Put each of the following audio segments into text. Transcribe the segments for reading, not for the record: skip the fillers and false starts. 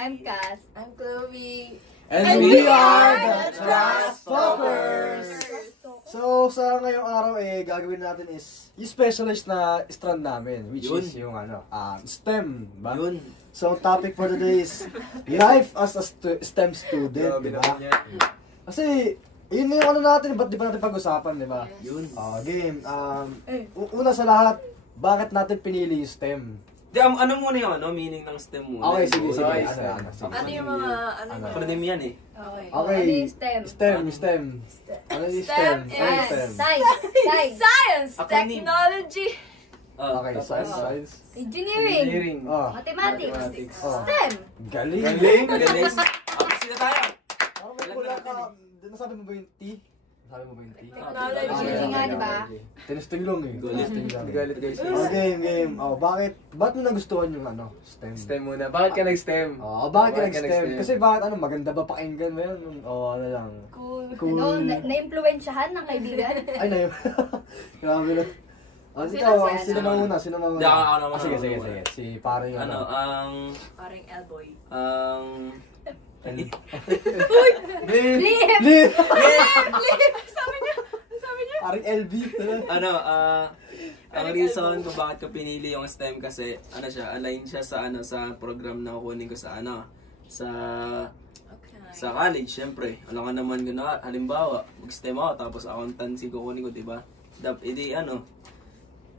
I'm Cass. I'm Chloe. And we are the Trash Talkers! So, sa ngayong araw gagawin natin is yung specialized na strand namin, which is yung STEM, ba? Yun. So, topic for today is life as a STEM student, di ba? Kasi, yun yung ano natin, ba't di ba natin pag-usapan, di ba? Yun. Game. Una sa lahat, bakit natin pinili yung STEM? Ano muna yung meaning ng STEM muna? Okay, sige. Ano yung mga, acronym yan eh. Okay. Okay. Ano yung STEM? STEM. Ano yung STEM? Science, Acronym. technology, Okay, science. Engineering. Mathematics. STEM. Galing. Galing. Sino tayo? Wala ka. Nasabi mo ba yung T? Nasabi mo ba yung T? Technology nga, di ba? Tinisting lang eh. Galit guys. Game. Bakit mo nagustuhan yung STEM? STEM muna. Bakit ka nag-STEM? Bakit ka nag-STEM? Kasi bakit maganda ba pakinggan mo yan? Ano lang. Cool. Na-influensyahan ng kaibigan. Ay, na yun. Grabe lang. Sino muna? Hindi, ako naman. Sige. Si pare yung parang L-boy. Liv! Sabi niya. Paring LB. Ang reason kung bakit ko pinili yung STEM kasi align siya sa sa program na kukunin ko sa sa college, syempre. Alam ka naman ko na, halimbawa, mag-STEM ako tapos accountancy kukunin ko, di ba?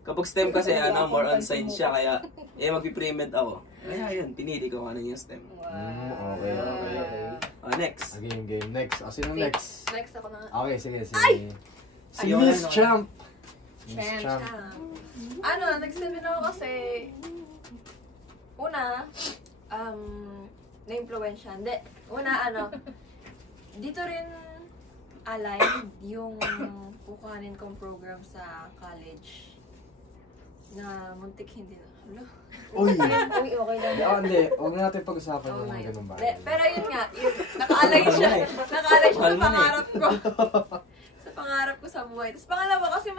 Kapag STEM kasi more on science siya kaya magpi-pre-med ako. Kaya yun, pinili ko yung STEM. Okay. Next. Game. Next. Sino next? Next ako na. Okay, sige. Si Miss Champ. Champ. Nag-STEM ako kasi una, na-influensya. Hindi. Dito rin aligned yung kukuhanin kong program sa college na muntik hindi na. Uy, okay lang. hindi. Huwag na natin pag-usapan yung mga ganun ba. Pero yun nga, naka-align siya. Naka-align siya sa pangarap ko. Sa pangarap ko sa buhay. Tapos pangalawa kasi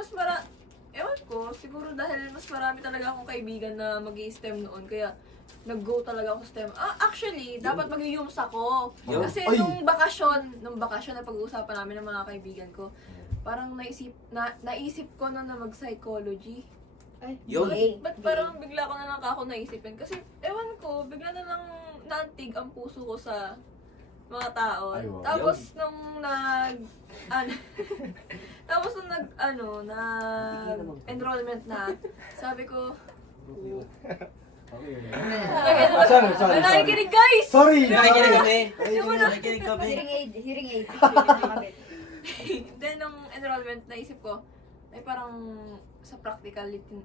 ewan ko, siguro dahil mas marami talaga akong kaibigan na mag-i-STEM noon. Kaya nag-go talaga ako STEM. Actually, dapat mag-yums ako. Kasi nung bakasyon na pag-uusapan namin ng mga kaibigan ko, parang naisip ko na mag-psychology. Ba't parang bigla ko na lang ako naisipin? Kasi, ewan ko, bigla na lang naantig ang puso ko sa mga tao. Tapos, nung enrollment na, sabi ko, Sorry. nakikinig guys! Sorry! Nakikinig kami. Hearing aid. Then, nung enrollment, naisip ko, ay parang sa practicality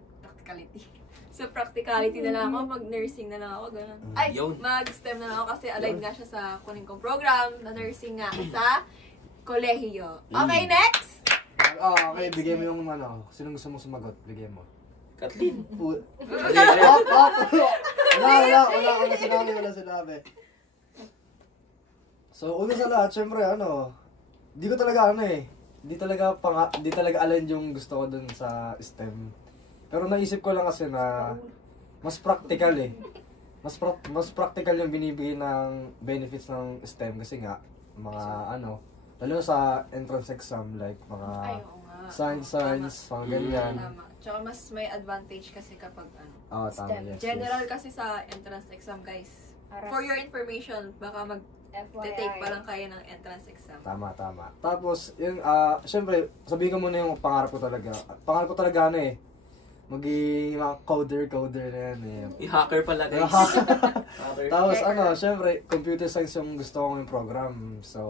na lang ako, mag-nursing na lang ako, gano'n. Ay, mag-STEM na lang ako kasi aligned nga siya sa kunin kong program na nursing nga sa kolehiyo. Okay, next! Okay, bigay mo yung Sinong gusto mo sumagot? Bigay mo. Kathleen. Wala sinabi. So, una sa lahat, syempre, di ko talaga Di talaga align yung gusto ko dun sa STEM. Pero naisip ko lang kasi na mas practical Mas practical yung binibigay ng benefits ng STEM kasi nga lalo sa entrance exam like mga science, mga ganyan. Tama. Tsaka mas may advantage kasi kapag tama, STEM. yes. General kasi sa entrance exam, guys. For your information, baka take pa lang kaya ng entrance exam. Tama. Tapos, syempre, sabihin ko muna yung pangarap ko talaga. Pangarap ko talaga maging mga coder na yan I-hacker pala guys. Tapos syempre, computer science yung gusto kong yung program. So,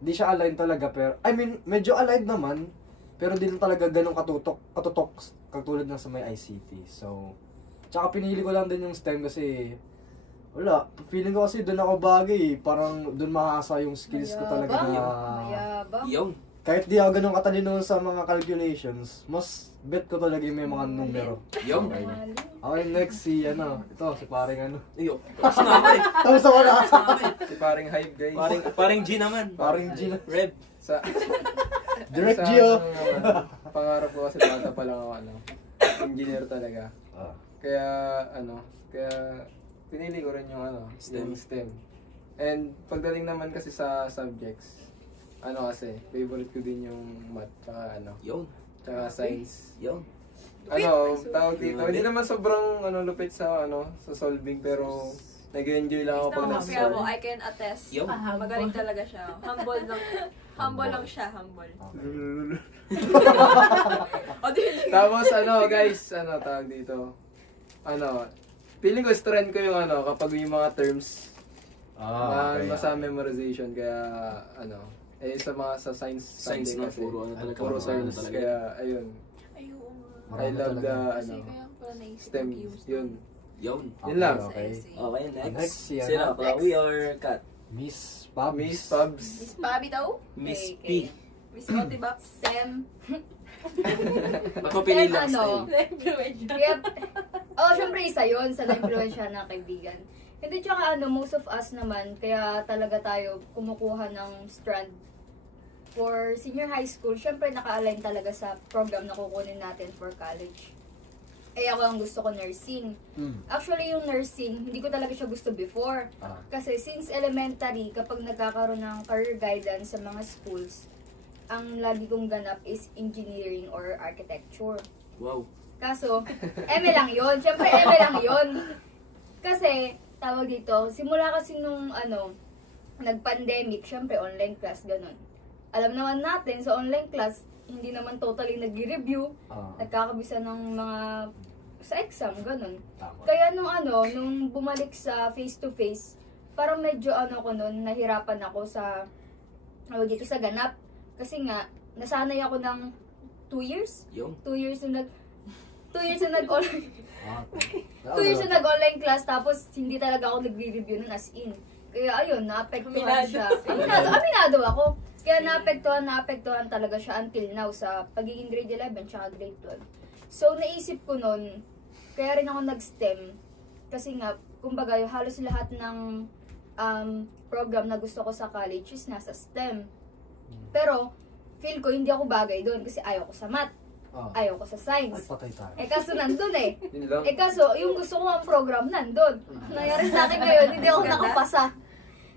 di siya aligned talaga pero, medyo aligned naman. Pero di lang talaga ganun katutok katulad ng sa may ICT. So, tsaka pinili ko lang din yung STEM kasi wala, feeling ko kasi doon ako bagay parang doon mahasa yung skills ko talaga Mayabang. Kahit di ako ganun katalino sa mga calculations, mas bet ko talaga yung may mga numero. Okay, next ito, si paring Tapos na ako Tapos ako na. Si paring hype guys. Paring G naman. Paring G na. Red. Direct Gio. Pangarap ko kasi bata pa lang ako engineer talaga. Kaya pinili ko rin yung STEM. yung STEM. And pagdating naman kasi sa subjects, kasi, favorite ko din yung math, tsaka Yun. tsaka science. Yun. Tawag dito, hindi naman sobrang lupit sa sa solving, pero nag-enjoy lang ako pag Kaya mo, nag-solve. I can attest. Yun. Magaling talaga siya. Humble lang siya, humble. O, di. Tapos guys, tawag dito. Feeling ko strength ko yung kapag yung mga terms Okay. basta memorization, kaya sa science Science subject na, kasi, puro talaga. puro science, talaga. kaya ayun, Ayoko nga. Marami I love talaga. the Kasi kaya ko pala naisip STEM, mag-use yun. Yun. Yun lang. Okay. Okay, next. Next, si Sino? Chloe or Kat? Miss Pabs. Miss Pubs. Miss Bobby daw? Miss Okay, P. Miss Boty Bops? STEM. Ba't mo pinili ang Ano? style? Kaya, syempre isa yun sa na-influensya ng kaibigan. Hindi, tsaka most of us naman, kaya talaga tayo kumukuha ng strand for senior high school. Syempre, naka-align talaga sa program na kukunin natin for college. Ako ang gusto ko nursing. Actually, yung nursing, hindi ko talaga siya gusto before. Kasi since elementary, kapag nagkakaroon ng career guidance sa mga schools, ang lagi kong ganap is engineering or architecture. Wow. Kaso, eme lang yun. Siyempre, eme lang yun. Kasi, tawag dito, simula kasi nung, nag-pandemic, siyempre, online class, ganun. Alam naman natin, sa online class, hindi naman totally nag-review, nagkakabisa ng mga, sa exam, ganun. Kaya nung bumalik sa face-to-face, parang medyo, ko nun, nahirapan ako sa, tawag dito, sa ganap. Kasi nga, nasanay ako ng 2 years. Yun. 2 years na nag-online. 2 years na nag-online class, tapos hindi talaga ako nagre-review nun as in. Kaya ayun, naapektuhan siya. Aminado ako. Kaya naapektuhan talaga siya until now sa pagiging grade 11 tsaka grade 12. So, naisip ko nun, kaya rin ako nag-STEM. Kasi nga, kumbaga, halos lahat ng program na gusto ko sa college is nasa STEM. Pero, feel ko hindi ako bagay doon kasi ayaw ko sa math. Ayaw ko sa Ay, science. patay tayo. Kaso nandun eh. Yun lang. Kaso, yung gusto ko ang program nandun. Nangyari sa akin ngayon, hindi ako nakapasa.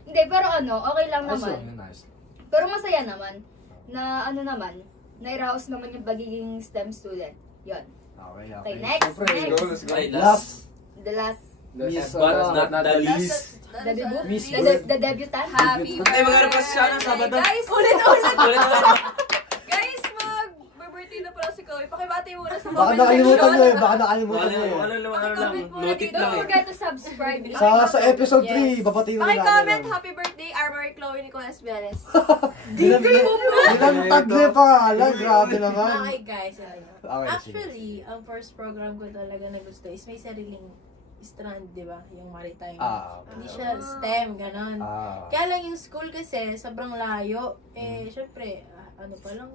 Hindi, pero okay lang naman. Nice. Pero masaya naman. Na nairaos naman yung pagiging STEM student. Yun. Okay, next. Let's go. Okay, The last. Miss, But not the least. The debut? Miss The debutant? Happy Ay, maghanap pa siya ng Sabado. Guys, Ulit. guys, mag-birthday na pala si Chloe. Pakibati muna sa Baka comment nakalimutan nyo section. Baka nakalimutan nyo Ano lang. Notif lang Don't eh. forget to subscribe. Sa episode 3, Yes. babatiin na Paki-comment, happy birthday, Armory Chloe Nicolas Velez. Dinantag niya pangalan, grabe naman. Okay guys, Okay, actually, ang first program ko talaga na gusto is may sariling strand, di ba? Yung maritime. Hindi siya STEM, ganon. Kaya lang yung school kasi, sobrang layo. Syempre, pa lang,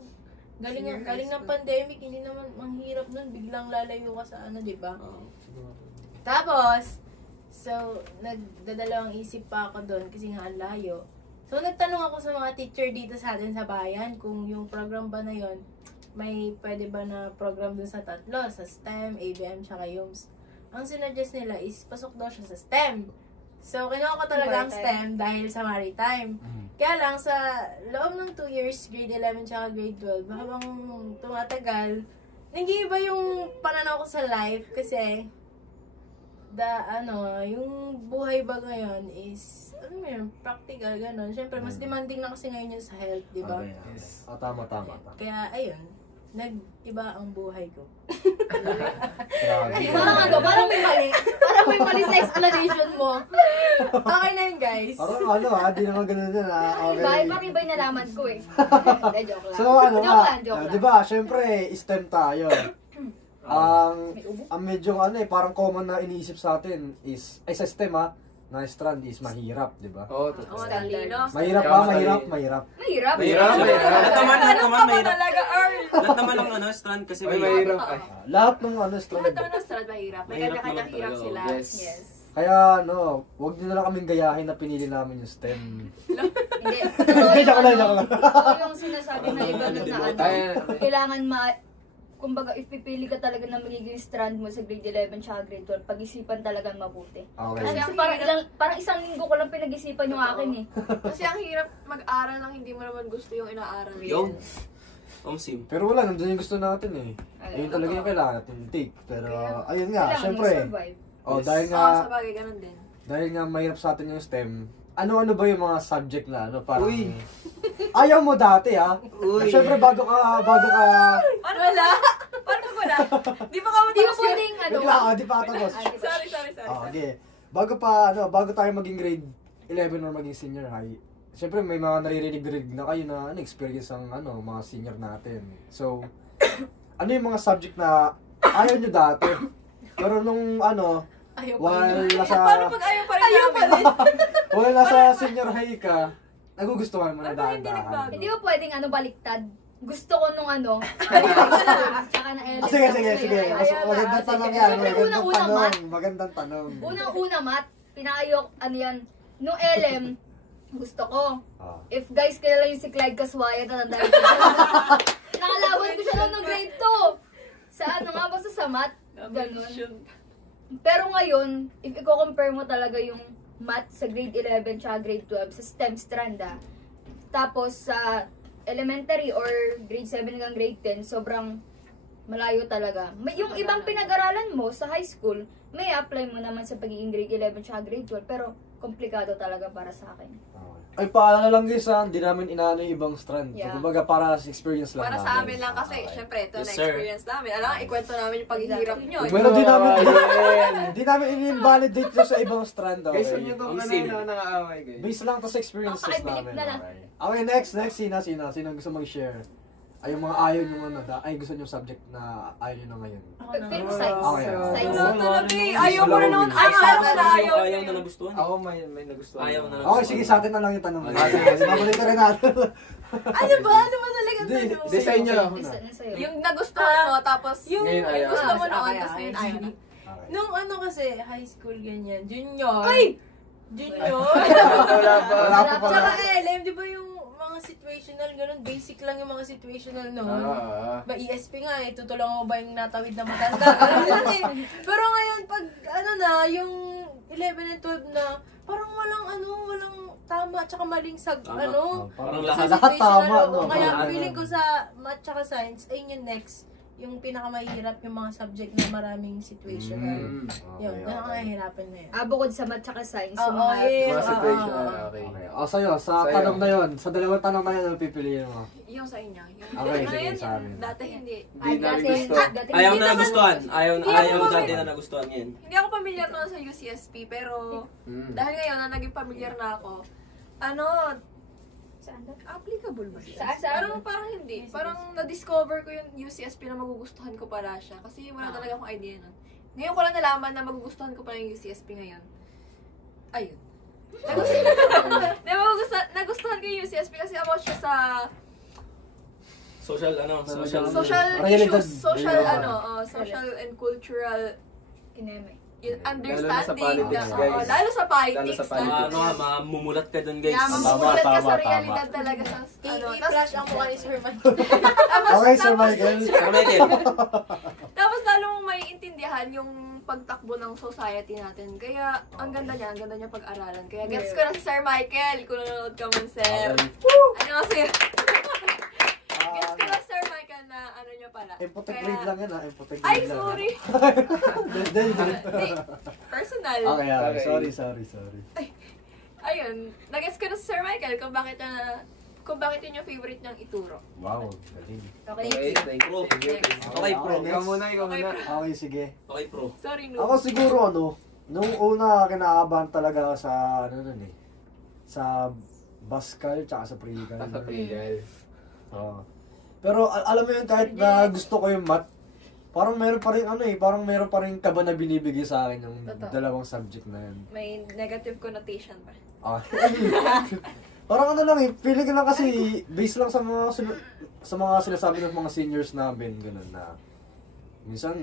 galing ng pandemic, hindi naman manghirap nun, biglang lalayo ka sa di ba? Tapos, so, nagdadalawang isip pa ako doon kasi nga ang layo. So, nagtanong ako sa mga teacher dito sa atin sa bayan kung yung program ba na yon may pwede ba na program dun sa tatlo, sa STEM, ABM, tsaka UMS. Ang sinuggest nila is pasok daw siya sa STEM. So, kinuha ko talaga ang STEM dahil sa maritime. Kaya lang, sa loob ng 2 years, grade 11 tsaka grade 12, habang tumatagal, nag-iiba yung pananaw ko sa life kasi yung buhay ba ngayon is, practical, gano'n. Siyempre, mas demanding na kasi ngayon yun sa health, di ba? Yes. Tama. Kaya, ayun, nag-iba ang buhay ko. Parang may mali. Parang may mali sa explanation mo. Okay na yun, guys. Parang di naman ganun din okay. Parang iba yung nalaman ko eh. Hindi, joke lang. So Joke lang. di ba, syempre, STEM tayo. Ang medyo parang common na iniisip sa atin is, sa STEM na strand is mahirap, di ba? Oo, Talino. Mahirap. Mahirap. Lahat naman mahirap. Talaga, Earl. Lahat naman ng strand kasi Ay, mahirap. mahirap. Lahat ng strand. Lahat naman ng strand mahirap. May Mahirap kanya-kanyang naman hirap talaga, sila. Yes. Kaya wag niyo na lang kaming gayahin na pinili namin yung STEM. Hindi. Joke lang. Totoo yung sinasabi na iba na kailangan kumbaga, if pipili ka talaga na magiging strand mo sa grade 11 tsaka grade 12, pag-isipan talaga mabuti. Okay. Kasi parang isang linggo ko lang pinag-isipan yung akin eh. Kasi ang hirap mag-aral lang hindi mo naman gusto yung inaaral. Yung Sim. Pero wala, nandun yung gusto natin eh. Ayun talaga yung kailangan natin take. Pero ayun nga, Kailangan syempre. mag-survive. Dahil nga, Sa bagay, ganun din. dahil nga mahirap sa atin yung STEM, ano-ano ba yung mga subject na ano parang Uy. ayaw mo dati ha? Uy. Syempre bago ka Ano wala? Paano wala? Di ba kami Hindi ko pwedeng ano. wait lang, di pa tapos. Sorry. Okay. Bago tayo maging grade 11 or maging senior high, syempre may mga naririnig na kayo na experience ang mga senior natin. So, ano yung mga subject na ayaw nyo dati? Pero nung while nasa Paano pag ayaw pa rin namin? while nasa senior high ka, nagugustuhan mo na Hindi dahan-dahan. nagbago. Hindi ba pwedeng baliktad? Gusto ko nung tsaka na LM. Sige. Magandang tanong yan. Siyempre, Magandang tanong. Unang-una, Mat, pinakayok, nung LM, gusto ko. If guys, kilala yung si Clyde Caswaya, tatandaan ko. Nakalaban ko siya nung grade 2. Sa basta sa Mat, ganun. Pero ngayon, if i-compare mo talaga yung Math sa grade 11 tsaka grade 12 sa STEM strand tapos sa elementary or grade 7 hanggang grade 10, sobrang malayo talaga. Yung ibang pinag-aralan mo sa high school, may apply mo naman sa pagiging grade 11 tsaka grade 12, pero komplikado talaga para sa akin. Ay, paalala lang guys hindi namin inaano yung ibang strand. Yeah. So, kumbaga para sa experience lang Para namin. sa amin lang kasi, syempre, ito Yes, na sir. experience namin. Alam, ikwento namin yung paghihirap nyo. Pero di namin in-invalidate yun sa ibang strand. Okay? Guys, huwag niyo kung nangaaway guys. Based lang to sa experiences Pakibilip namin. na lang. Okay, next. Sino gusto mag-share? Ay, yung mga ayaw nyo gusto nyo subject na ayaw nyo na ngayon. Feel ko science. Okay. Science. Ayaw mo na noon. Ayaw na nagustuhan. Ako may nagustuhan. Ayaw na Okay, sige, sa atin na lang yung tanong. Okay. Babalik ka rin natin. Ano ba talaga tanong? Di sa inyo. Sa'yo. Yung nagustuhan mo, tapos yung Ngayon, ayaw. gusto mo noon, Okay, tapos ngayon ayaw na. Okay. Nung kasi, high school ganyan, junior. Junior. Wala pa. Wala pa pala. Tsaka LM, di ba yung mga situational, ganun, basic lang yung mga situational noon. Ba, ESP nga tutulungan mo ba yung natawid na matanda? Ganun lang eh. Pero ngayon, pag, yung 11 and 12 na, parang walang tama, tsaka maling Parang lahat tama, no? Kaya Parang feeling ko sa math tsaka science, ayun yung next, yung pinakamahirap yung mga subject na maraming situational. Yun, doon ang nahihirapan na yun. Bukod sa math tsaka science, Oo, yung mga Mga situational, okay. Sa'yo, sa tanong na yun, sa dalawang tanong na yun, ano pipiliin mo? Yung sa inyo. Okay, sige, Ngayon, sa amin. dati hindi. Hindi namin gusto. Ayaw na nagustuhan. Ayaw ako dati na nagustuhan ngayon. Hindi ako familiar noon sa UCSP, pero dahil ngayon na naging familiar na ako, Saan daw? applicable ba siya? Saan? Parang hindi. Parang na-discover ko yung UCSP na magugustuhan ko pala siya. Kasi wala talaga akong idea nun. Ngayon ko lang nalaman na magugustuhan ko pala yung UCSP ngayon. Ayun. Nagustuhan ko yung UCSP kasi about siya sa Social Realidad. issues, social and cultural Kineme. understanding. politics, guys. Lalo sa politics. Lalo sa politics. Mamumulat ka dun, guys. Yeah, mamumulat ka sa realidad talaga sa I-flash ang mukha ni Sir Man. Okay, Sir Michael. Sir Michael. Tapos lalo mong maiintindihan yung pagtakbo ng society natin. Kaya ang ganda niya pag-aralan. Kaya gets ko na si Sir Michael kung nanonood ka man, sir. Annyeonghaseyo. Gets ko na si Sir Michael na niya pala. Impotent grade lang yan Impotent grade Ay, lang. sorry. Personal. Okay, sorry. Ayun, nag-gets ko na si Sir Michael kung bakit yun yung favorite niyang ituro. Wow, galing. Okay, thank you. Okay, pro. Ikaw muna. Okay, sige. Okay, pro. Sorry, Ako no. siguro nung una kinakabahan talaga ako sa sa Baskal tsaka sa Prigal. Sa Prigal. Pero alam mo yun, kahit na gusto ko yung math, parang meron pa rin kaba na binibigay sa akin yung Totoo. dalawang subject na yun. May negative connotation ba? Parang feeling ko lang kasi based lang sa mga sinasabi ng mga seniors namin, ganun na minsan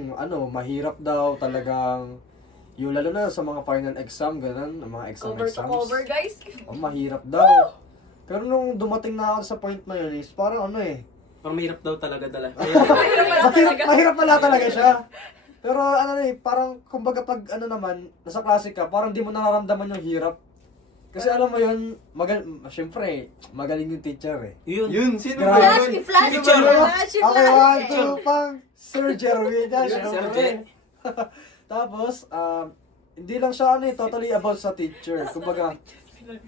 mahirap daw talagang yung lalo na sa mga final exam, ganun, mga exam Cover to exams. cover, guys. Mahirap daw. Pero nung dumating na ako sa point na yun is parang Parang mahirap daw talaga dala. Mahirap pala talaga siya. Pero ano parang kumbaga pag ano naman, nasa klase ka, parang di mo nararamdaman yung hirap. Kasi alam mo yun, syempre, magaling yung teacher eh. Yun, sino Grabe. ba yun? Flash, Teacher. Okay, 1, 2, pang Sir Jerwin. Sir Jer. Tapos, hindi lang siya totally about sa teacher. Kumbaga,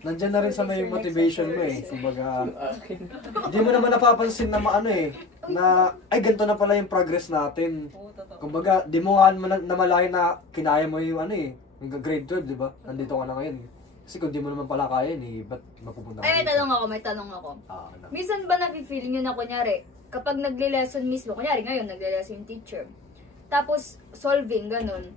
nandyan na rin sa may motivation mo eh. Kumbaga, hindi mo naman napapansin na na, ay ganito na pala yung progress natin. Kumbaga, di mo nga namalayan na kinaya mo yung hanggang grade 12, di ba? Nandito ka na ngayon. Kasi kung di mo naman pala kaya ba't mapupunta ka? Ay, may tanong ako. Ano? Minsan ba nafe-feel nyo na kunyari, kapag nagle-lesson mismo, kunyari ngayon, nagle-lesson yung teacher, tapos solving, ganun.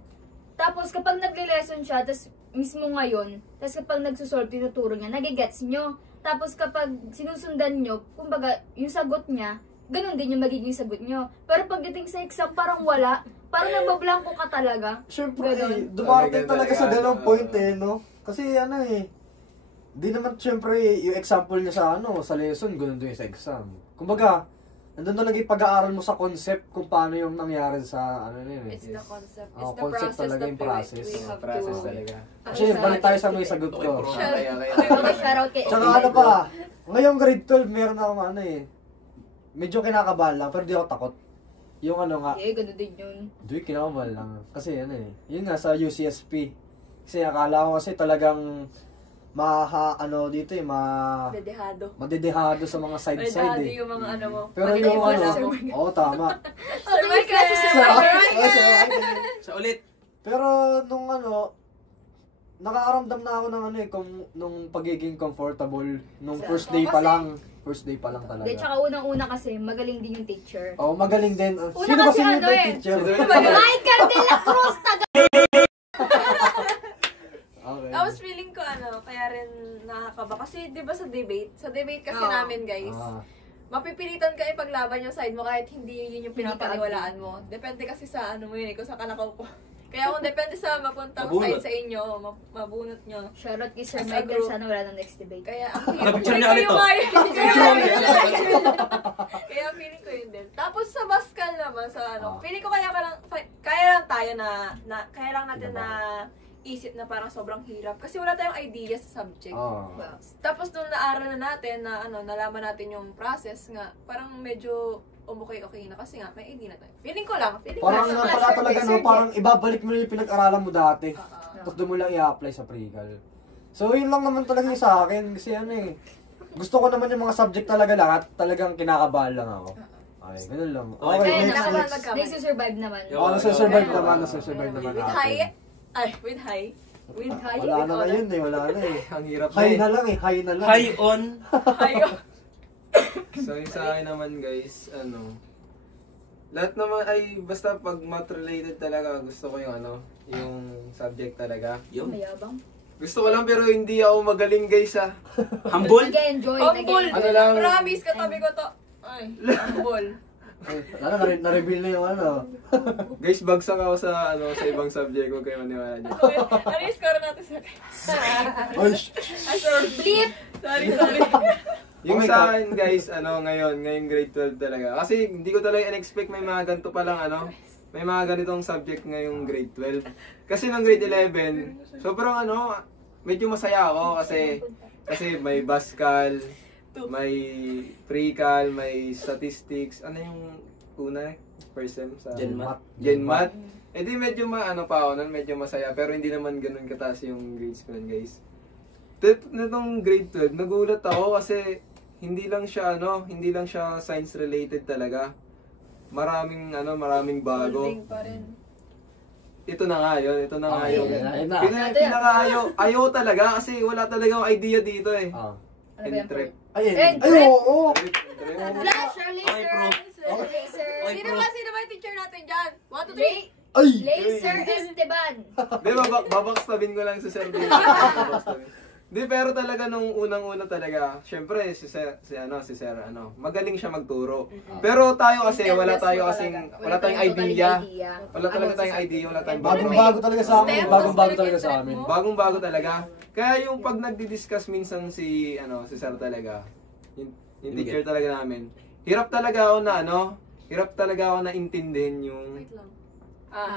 Tapos kapag nagle-lesson siya, tapos mismo ngayon, tapos kapag nagsusolve, tinuturo niya, nagigets nyo. Tapos kapag sinusundan nyo, kumbaga, yung sagot niya, ganun din yung magiging sagot nyo. Pero pagdating sa exam, parang wala. Parang nabablanko ka talaga. Siyempre, Ganun. dumarating talaga sa ganong point no? Kasi di naman siyempre yung example niya sa lesson, ganun din sa exam. Kumbaga, nandun talaga yung pag-aaral mo sa concept kung paano yung nangyari sa It's the concept. It's the concept process talaga that yung process. we have Process to... talaga. Kasi balik tayo sa may sagot ko. Okay, shoutout kay Tsaka ano pa, ngayong grade 12, meron akong medyo kinakabahan lang, pero di ako takot. Yung nga, ganun din yun. di kinakabahan lang. Kasi yun nga sa UCSP. Kasi akala ko kasi talagang madedehado sa mga side-side Medyo yung mga ano mo. Pero Pati yung wala mo. oo tama. Sir Michael! Sa ulit. Pero nung nakakaramdam na ako ng nung pagiging comfortable nung first day pa lang. First day pa lang talaga. Hindi, tsaka unang-una kasi, magaling din yung teacher. Oo, magaling din. Una Sino ba kasi yung teacher? Michael de la Cruz, taga... Okay. Tapos feeling ko kaya rin nakakaba. Kasi di ba sa debate kasi namin guys, mapipilitan ka ipaglaban yung side mo kahit hindi yun yung pinapaniwalaan mo. Depende kasi sa mo yun kung sa kanakaupo. Kaya kung depende sa mapuntang side sa inyo, mabunot nyo. Shoutout kay Sir As a Michael, group. sana wala nang next debate. Kaya ang Napicture niya ulit to. Kaya feeling ko yun din. Tapos sa Bascal naman, feeling ko kaya lang tayo kaya lang natin na isip na parang sobrang hirap. Kasi wala tayong idea sa subject. Tapos nung naaral na natin, nalaman natin yung process nga, parang medyo okay na kasi nga may idea na tayo. Feeling ko lang. Parang nga pala talaga parang ibabalik mo yung pinag-aralan mo dati. Tapos doon mo lang i-apply sa pre-cal. So yun lang naman talaga yung sa akin. Kasi gusto ko naman yung mga subject talaga lahat. Talagang kinakabahan lang ako. Ay, ganun lang. Okay, next. Nagsusurvive naman. Nasusurvive naman. With high. Wala na yun wala na Ang hirap High na lang high na lang. High on. So yung sa akin naman guys, lahat naman ay basta pag math related talaga gusto ko yung subject talaga. Mayabang. Gusto ko lang pero hindi ako magaling guys Humble. Nag-enjoy. Humble. Ano lang? Promise, katabi ko to. Ay, humble. Na-reveal na yung Guys, bagsak ako sa sa ibang subject, huwag kayo maniwala niyo. Ano yung score natin sa Oy, Flip! Sorry. Yung sa akin guys, ngayong grade 12 talaga. Kasi hindi ko talaga in-expect may mga ganito palang may mga ganitong subject ngayong grade 12. Kasi nung grade 11, sobrang medyo masaya ako kasi may Bascal, may pre-cal, may statistics. Ano yung una? First sem sa Genmat. Eh di medyo pa ako nun, medyo masaya. Pero hindi naman ganun kataas yung grades ko nun guys. Nitong grade 12, nagulat ako kasi hindi lang siya science related talaga. Maraming bago. Ito na nga yun. Ayaw talaga kasi wala talagang idea dito eh. Entrep. oo. Flash or laser? Sino ba yung teacher natin dyan? 1, 2, 3. Ay! Laser Esteban. Di, babakastabin ko lang si Sir Bill. Di, pero talaga nung unang-una talaga, syempre si Sir, magaling siya magturo. Pero tayo kasi, wala tayong idea. Wala talaga tayong idea, wala tayong Bagong-bago talaga sa amin. Bagong-bago talaga. Kaya yung pag nagdi-discuss minsan si Sir talaga, yung teacher talaga namin, hirap talaga ako na intindihin yung Wait lang.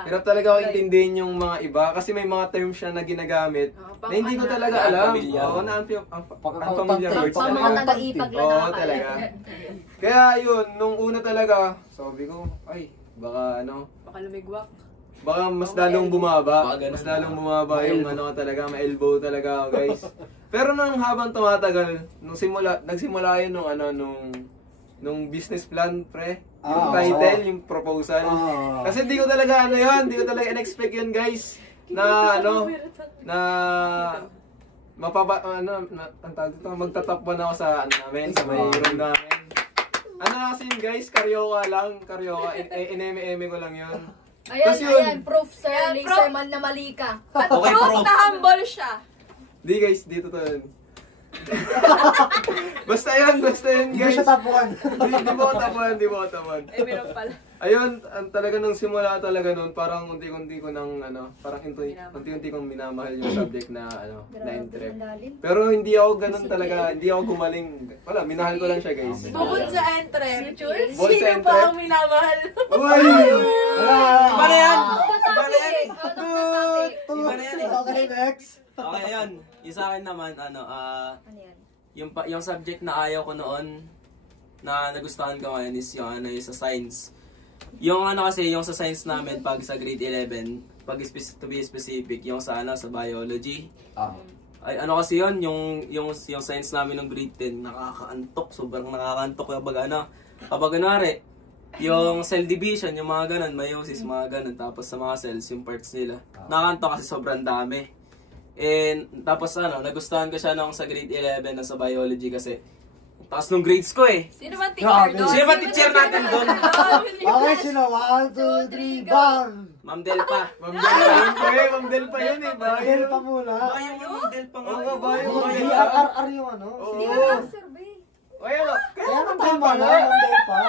hirap talaga ako intindihin yung mga iba kasi may mga terms siya na ginagamit na hindi ko talaga alam. Oo, unfamiliar words Pang mga talaga. tagaipag lang Oo, nakakaalam. talaga. Kaya yun, nung una talaga, sabi ko, ay, baka Baka lumigwak. baka mas lalong bumaba. Baka ganun. Mas lalong bumaba yung talaga, ma-elbow talaga ako, guys. Pero nung habang tumatagal, nagsimula yun nung business plan, pre. Yung title, yung proposal. Kasi di ko talaga hindi ko talaga in-expect yun, guys. Na magtatop 1 ako sa namin, sa may room namin. Kasi yun, guys, karaoke lang, ineme ko lang yun. Ayan, proof sir, laser man na mali ka. At Okay, proof bro. na humble siya. Di, guys, dito to yun. basta yun, Hindi guys. siya tapuan. Di mo ko tapuan. Meron pala. Ayun, talaga nung simula talaga nun, parang unti-unti ko nang parang unti-unti kong minamahal yung subject na na entrep. Pero hindi ako ganun talaga, hindi ako gumaling. Wala, minahal ko lang siya, guys. Bukod sa entrep, Bukod sa sino entrep? pa ang minamahal? Uy! Iba na yan! Iba na yan! Iba na yan eh. Okay, next. Okay, ayun. Yung sa akin naman, Ano yan? yung subject na ayaw ko noon, na nagustuhan ko ngayon is yung sa science. Yung kasi, yung sa science namin, pag sa grade 11, pag to be specific, yung sa sa biology. Ay, kasi yun, yung science namin ng grade 10, nakakaantok, sobrang nakakaantok kapag yung cell division, yung mga ganun, meiosis, mga ganun, tapos sa mga cells, yung parts nila. Nakakaantok kasi sobrang dami. And tapos nagustuhan ko siya nung sa grade 11 na sa biology kasi taas nung grades ko eh. Sino ba teacher doon? Sino ba teacher natin doon? Okay, sino? 1, 2, 3, bang! Ma'am Delpa. Ma'am Del pa yun eh. Bagel pa muna. Bayo yung Ma'am Delpa nga. Oo nga, bayo. RRR yung Hindi ka nag-survey. Kaya nang tama na, Bagel pa.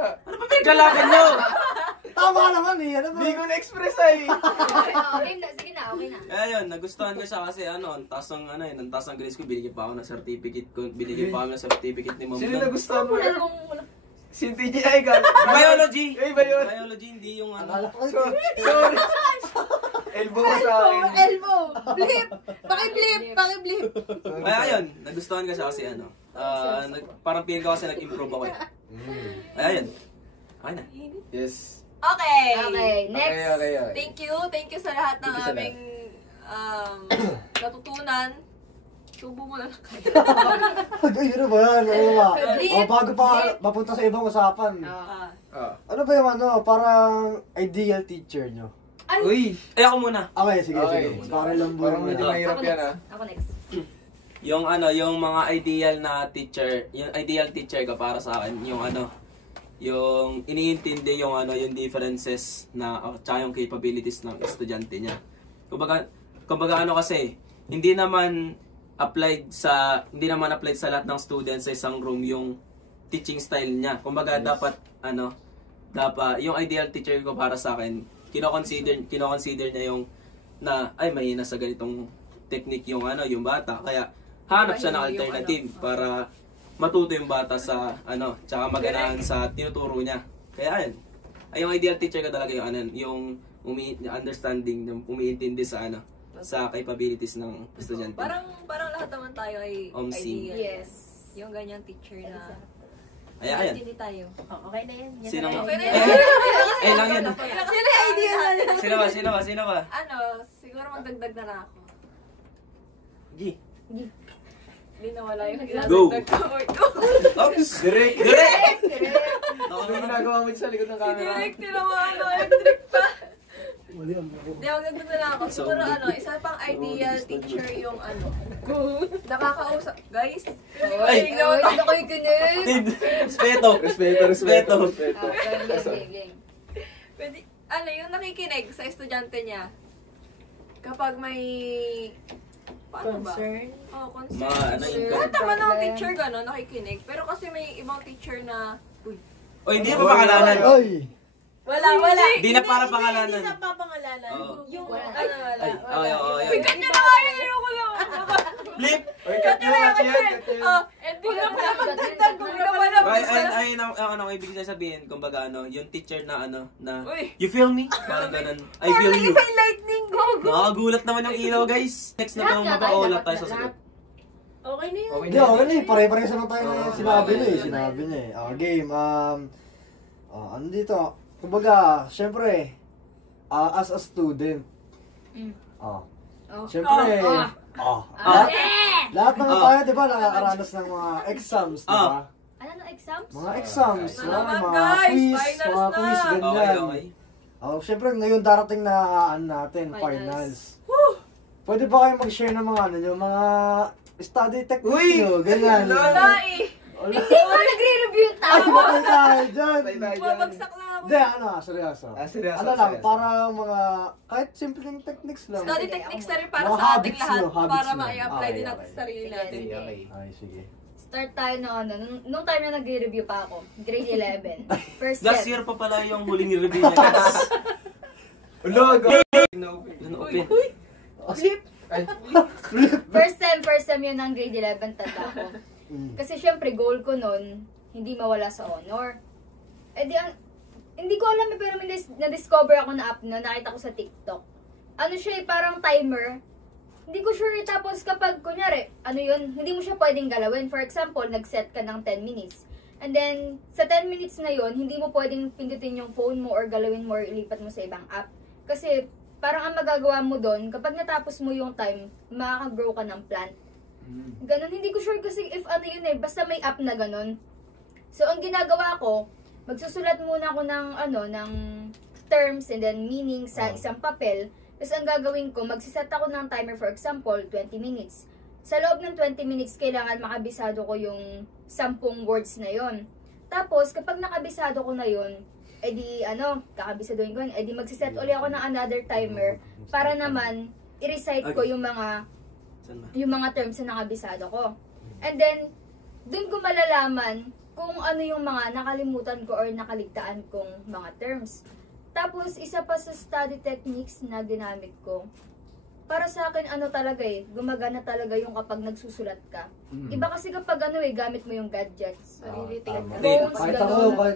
Ano ba pinagdalagan nyo? Tama naman eh. Ano ba? Hindi ko na-express ay. Okay na, sige na, okay na. Kaya yun, nagustuhan ko siya kasi ang taas ng grades ko, binigyan pa ako ng certificate ko, binigyan pa ako ng certificate ni Ma'am. Sino nagustuhan mo? Wala namang Si TGI ka. Biology! Biology. Biology, hindi yung Akala ko Sorry. Elbow ko sa akin. Elbow! Blip! Paki-blip! Kaya yun, nagustuhan ko siya kasi parang feeling ko kasi nag-improve ako eh. Kaya yun. Okay na. Yes. Okay. Okay, next. Okay. Thank you sa lahat ng Thank you sa aming natutunan. Subo mo na lang kayo. Ayun na ba yan? Ano ba? Blip. Bago pa mapunta sa ibang usapan. Ano ba yung parang ideal teacher nyo? Uy. Ako muna. Okay, sige. Para lang Parang medyo mahirap yan Ako next. Yung mga ideal na teacher, yung ideal teacher ko para sa akin, yung yung iniintindi yung differences na tsaka yung capabilities ng estudyante niya. Kumbaga kasi hindi naman applied sa lahat ng students sa isang room yung teaching style niya. Kumbaga dapat yung ideal teacher ko para sa akin, kino-consider niya yung mahina sa ganitong technique yung bata. Kaya hanap siya ng alternative para matuto yung bata sa tsaka maganahan sa tinuturo niya. Kaya ayun. Yung ideal teacher ko talaga yung understanding, umiintindi sa capabilities ng estudyante. Parang lahat naman tayo ay Omsi. ideal. Yes. Yung ganyang teacher na Ayan. hindi tayo. Okay na yan. Sino na nga? Okay na Eh lang yan. Sino yung idea na? Sino ba? Siguro magdagdag na lang ako. G. Hindi nawala yung Go. idadagdag ko. Oops! Direk. Ako Ano ginagawa mo sa likod ng Si camera? Direk, tinamaan electric pa. Mali ang Hindi, magdagdag na lang ako. Siguro isa pang ideal teacher yung nakakausap. Guys, Ay! Hindi ko ikinig. Respeto. Game. pwede, yung nakikinig sa estudyante niya. Kapag may paano ba? Concern? Oh, concern. Yung Lahat naman ng teacher gano'n, nakikinig. Pero kasi may ibang teacher na, hindi pa pangalanan. Ay! Wala. Di na para pangalanan. Hindi sa papangalanan. Oo. Yung Wala. wala. Ay, oo. Uy, ganyan na kaya, ayoko lang. Flip! Oy, cut nyo, cut yan. Hindi na pala magdagdag kung naman Ay, ano, ibig sabihin, kumbaga, yung teacher na, Uy. you feel me? Parang ganun. I feel you. May lightning go. Nakakagulat naman yung ilaw, guys. Next na itong mapaulat tayo sa sagot. Okay na yun. Hindi, okay na eh. Pare-pare sa tayo na sinabi niya eh. Sinabi niya eh. Game, ano dito? Kumbaga, syempre, as a student, syempre, lahat naman tayo, di ba, nakakaranas ng mga exams, di ba? Ano na exams? Mga exams, Ano naman, mga guys? quiz, Finals mga na. quiz, ganyan. Okay. Syempre, ngayon darating na natin, finals. Pwede ba kayo mag-share ng mga mga study techniques nyo, ganyan. Wala eh. Hindi mo nagre-review yung Ay, tao. bakit tayo dyan? Bumabagsak lang ako. Hindi, seryoso. Seryoso. Ano lang, para mga, kahit simpleng techniques lang. Study techniques na rin para Mga sa ating habits lahat. nyo, habits Para nyo. ma-i-apply din Okay, natin okay. sa sarili natin. Sige. Ay, sige. Start tayo na nung time na nagre-review pa ako. Grade 11. First Last set. year pa pala yung huling review niya, guys. Ulog! Open. Flip. First sem yun ng grade 11, tanda ko. Kasi syempre, goal ko nun, hindi mawala sa honor. Hindi ko alam pero may na-discover ako na app na nakita ko sa TikTok. Ano siya parang timer. Hindi ko sure tapos kapag, kunyari, hindi mo siya pwedeng galawin. For example, nag-set ka ng 10 minutes. And then, sa 10 minutes na yon hindi mo pwedeng pindutin yung phone mo or galawin mo or ilipat mo sa ibang app. Kasi, parang ang magagawa mo doon, kapag natapos mo yung time, makaka-grow ka ng plant. Ganon, hindi ko sure kasi if basta may app na ganon. So, ang ginagawa ko, magsusulat muna ako ng terms and then meaning sa isang papel. Tapos ang gagawin ko, magsiset ako ng timer, for example, 20 minutes. Sa loob ng 20 minutes, kailangan makabisado ko yung 10 words na yon. Tapos, kapag nakabisado ko na yon, kakabisaduhin ko, magsiset ulit ako ng another timer para naman i-recite ko yung mga terms na nakabisado ko. And then, dun ko malalaman kung ano yung mga nakalimutan ko or nakaligtaan kong mga terms. Tapos, isa pa sa study techniques na ginamit ko, para sa akin, gumagana talaga yung kapag nagsusulat ka. Iba kasi kapag gamit mo yung gadgets. Phones, Kahit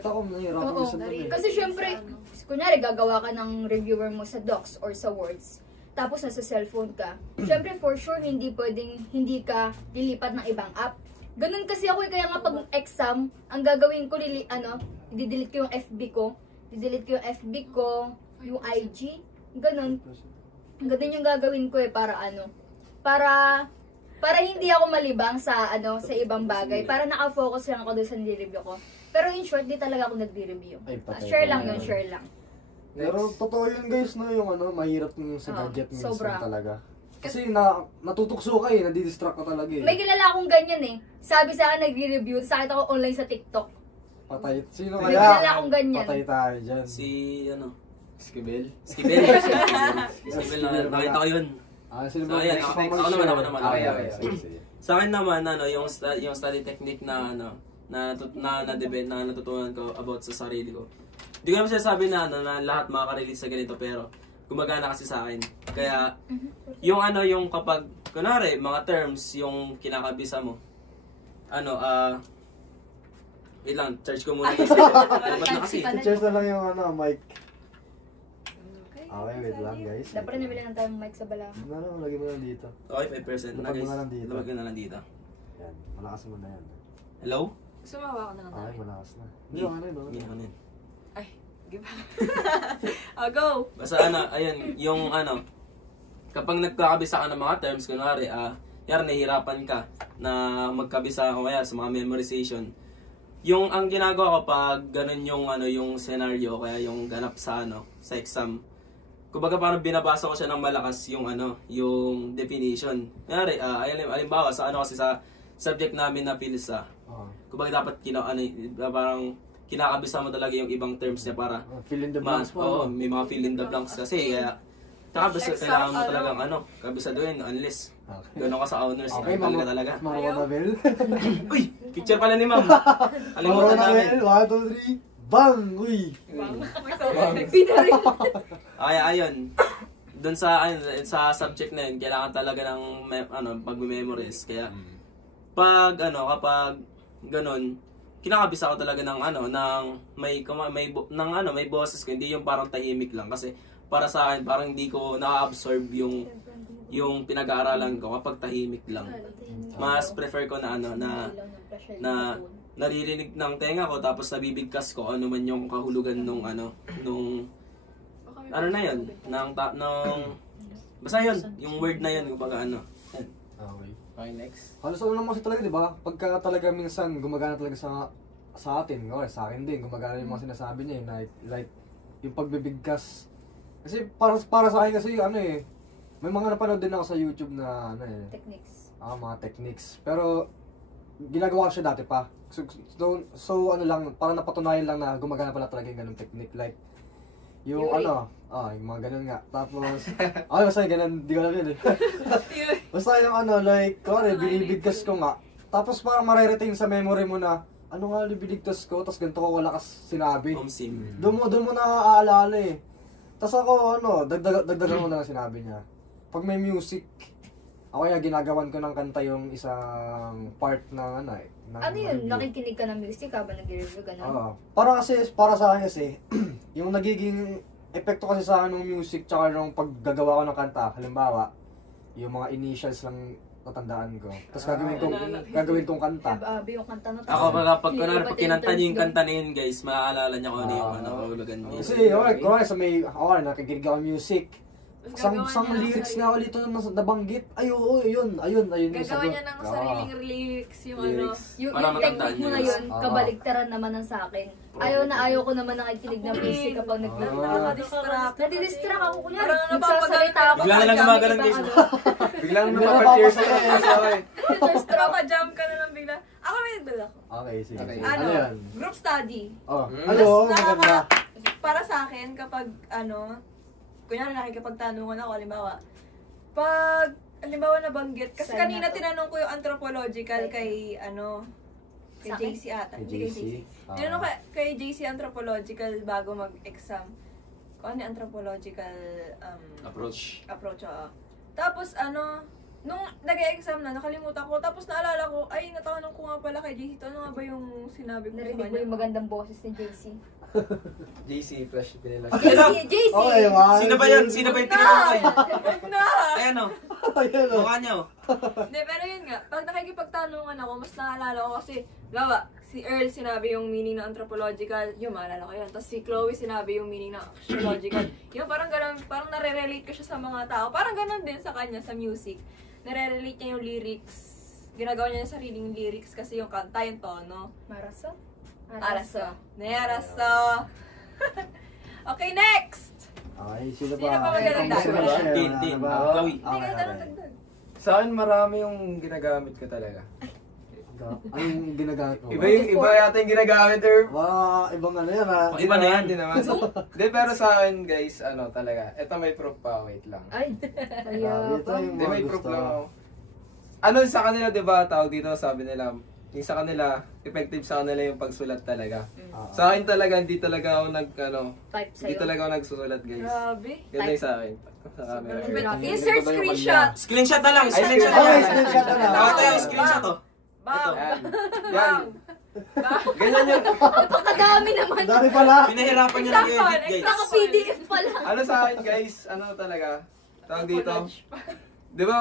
ako, nahihirapan ko sa dun eh. Kasi syempre, kunyari, gagawa ka ng reviewer mo sa docs or sa words. Tapos, nasa cellphone ka. Syempre, for sure, hindi pwedeng hindi ka lilipat ng ibang app. Ganun kasi ako, kaya nga pag exam, ang gagawin ko, i-delete ko yung FB ko, yung IG, ganun. Ganun yung gagawin ko para hindi ako malibang sa ibang bagay, para naka-focus lang ako doon sa nire-review ko. Pero in short, di talaga ako nagre-review. Share lang. Pero totoo yun guys, yung mahirap yung sa gadget minsan sobra. talaga. Kasi natutukso ka nadidistract ka talaga May kilala akong ganyan Sabi sa akin nagre-review, sakit ako online sa TikTok. Patay. Sino May kaya? kilala akong ganyan. Patay tayo dyan. Skibel. Skibel na, nakita ko yun. Sino So, ayan, ako naman. Okay. Sa akin naman, yung study technique na natutunan ko about sa sarili ko. Hindi ko naman sinasabi na lahat makaka-relate sa ganito, pero gumagana kasi sa akin. Kaya, yung kapag, kunwari, mga terms, yung kinakabisa mo, wait lang, charge ko muna kasi. Dapat na kasi. Cheers na lang yung mic. Okay, wait lang guys. Dapat na nabili ng tayong mic sa bala. Lagyan mo lang dito. Okay, 5% na Lapag guys. mo na lang dito. Lapag na lang dito. Yan, malakas mo na yan. Hello? Sumawa ka na lang Okay, tayo. malakas na. Hindi ako Hindi ako nun. Ay, give go! Basta ayun, yung kapag nagkakabisa ka ng mga terms, kunwari, nahihirapan ka na magkabisa o kaya sa mga memorization. Yung ang ginagawa ko pag ganun yung scenario, kaya yung ganap sa sa exam. Kumbaga parang binabasa ko siya ng malakas yung yung definition. Kunwari, alimbawa sa kasi sa subject namin na PhilSA. Kumbaga dapat parang kinakabisa mo talaga yung ibang terms niya para fill in the blanks mo. may mga fill in the blanks kasi kaya kailangan mo talagang kabisaduhin unless gano'n ka sa honors, Okay, ka talaga. Marunabel. Uy! Picture pala ni ma'am. Alimutan namin. 1, 2, 3, bang! Uy! Kaya ayun. doon sa subject na yun, kailangan talaga ng pag-memorize. Kaya kapag ganun, kinakabisa ako talaga ng may boses ko, hindi yung parang tahimik lang kasi para sa akin parang hindi ko na-absorb yung pinag-aaralan ko kapag tahimik lang. Mas prefer ko na naririnig ng tenga ko tapos nabibigkas ko ano man yung kahulugan nung basta yun, yung word na yun kumbaga Okay, next. Halos naman kasi talaga, di ba? Pagka talaga minsan gumagana talaga sa atin, okay, sa akin din, gumagana yung mga sinasabi niya, like yung pagbibigkas. Kasi para sa akin kasi may mga napanood din ako sa YouTube na Techniques. Mga techniques. Pero ginagawa ko siya dati pa. So parang napatunayan lang na gumagana pala talaga yung ganung technique, like yung yung mga ganun nga. Tapos, basta ganun, di ko alam yun eh. Basta yung like, binibigkas ko nga. Tapos parang mariretain sa memory mo na, binibigkas ko, tapos ganito ko wala kas sinabi. Doon mo naaalala eh. Tapos ako, dagdagan mo na sinabi niya. Pag may music, ako ginagawan ko ng kanta yung isang part ng ano yun? Nakikinig ka ng music habang nag-review ka na? Para sa akin kasi, yung nagiging epekto kasi sa akin ng music tsaka nung paggagawa ko ng kanta, halimbawa, yung mga initials lang natandaan ko. Tapos gagawin kong kanta. Yung kanta na. Ako pag kinanta niyo yung kanta na yun guys, maaalala niyo kung ano yung kahulugan niyo. Kasi sa may, nakikinig ako music. Sang lyrics nga ulit ito nabanggit. Ayun. Gagawa niya ng sariling lyrics Yung technique mo na yun, kabaligtaran naman ng sa akin. Ayaw ko naman nakikinig ng music kapag nakadistract. Nadidistract ako. Kunyari, nagsasalita ako. Bigla na lang gumagano'n guys. Biglang napapa-tears ka na. Napapa-jump ka na lang bigla. Ako may nagdala ko. Okay, sige. Group study. Maganda. Para sa akin, kapag kunyari nakikipagtanungan ako, halimbawa nabanggit, kasi kanina tinanong ko yung anthropological kay JC ata. Hindi kay JC. Tinanong kay JC anthropological bago mag-exam. Kung ano yung anthropological approach. Tapos nung nag-exam na, nakalimutan ko. Tapos naalala ko, natanong ko nga pala kay JC, ano nga ba yung sinabi ko sa Narinig mo kanya? yung magandang boses ni JC. JC, flash pinila. JC! Okay, man. Sino ba yun? Sino ba yung tinanong? Ayan mukha niya Hindi, pero yun nga, pag nakikipagtanungan ako, mas naalala ko kasi, si Earl sinabi yung meaning ng anthropological, yung maalala ko yun. Tapos si Chloe sinabi yung meaning ng axiological. Yung parang ganun, parang nare-relate ko siya sa mga tao. Parang ganun din sa kanya, sa music. Nare-relate niya yung lyrics. Ginagawa niya yung sariling lyrics kasi yung kanta, yung tono. Maraso? Araso. Okay, next! Okay, sino Sino pa ba? magdadagdag? Tin. Chloe. Hindi ka dagdag. Sa akin marami yung ginagamit ko talaga. Anong ginagamit mo? Iba yata yung ginagamit or Ibang yan ha. Iba na yan. Hindi naman. Hindi, pero sa akin guys, talaga. Ito may proof pa, wait lang. Ay, Grabe, ito yung Hindi, mga may gusto. proof lang ako. Sa kanila, diba, tawag dito, sabi nila, yung sa kanila, effective sa kanila yung pagsulat talaga. Sa akin talaga, hindi talaga ako hindi talaga ako nagsusulat, guys. Grabe. Ganda yung sa akin. Sa camera. Insert screenshot. Screenshot na lang. Screenshot na lang. Nakata yung screenshot Bang! Yan. Ganyan yun. napakadami naman. Dami pala. Pinahirapan niya lang i-edit guys. Naka-PDF pala. Sa akin, guys, talaga, tawag dito. Diba,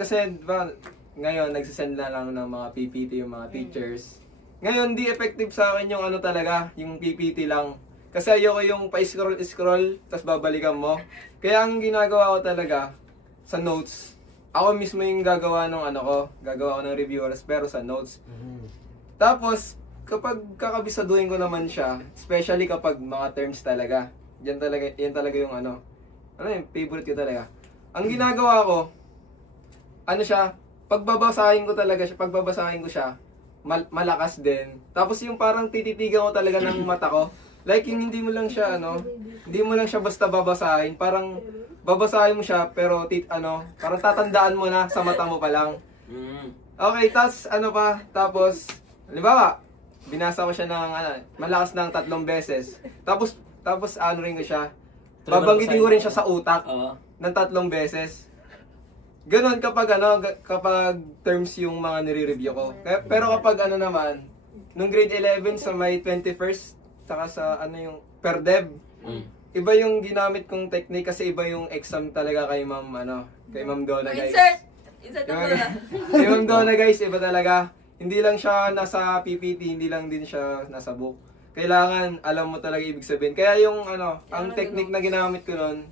kasi, diba, ngayon, nagsisend na lang ng mga PPT yung mga teachers. Ngayon, di effective sa akin yung talaga, yung PPT lang. Kasi ayoko yung pa-scroll, tapos babalikan mo. Kaya ang ginagawa ko talaga, sa notes, ako mismo yung gagawa ko ng reviewers, pero sa notes. Tapos, kapag kakabisaduhin ko naman siya, especially kapag mga terms talaga, yan talaga yung yung favorite ko talaga. Ang ginagawa ko, pagbabasahin ko siya, malakas din. Tapos yung parang tititigan ko talaga ng mata ko. Like yung hindi mo lang siya basta babasahin, parang babasahin mo siya pero parang tatandaan mo na sa mata mo pa lang. Okay, tapos halimbawa, binasa ko siya ng malakas ng 3 beses. Tapos rin ko siya. Babanggitin ko rin siya sa utak. ng 3 beses. Ganon kapag kapag terms yung mga nire-review ko. Pero kapag naman, nung grade 11 sa may 21st, saka sa yung per dev, iba yung ginamit kong technique kasi iba yung exam talaga kay Ma'am kay Ma'am Donna, guys. Insert na muna. Kay Ma'am Donna, guys, iba talaga. Hindi lang siya nasa PPT, hindi lang din siya nasa book. Kailangan alam mo talaga ibig sabihin. Kaya yung ang technique na ginamit ko noon,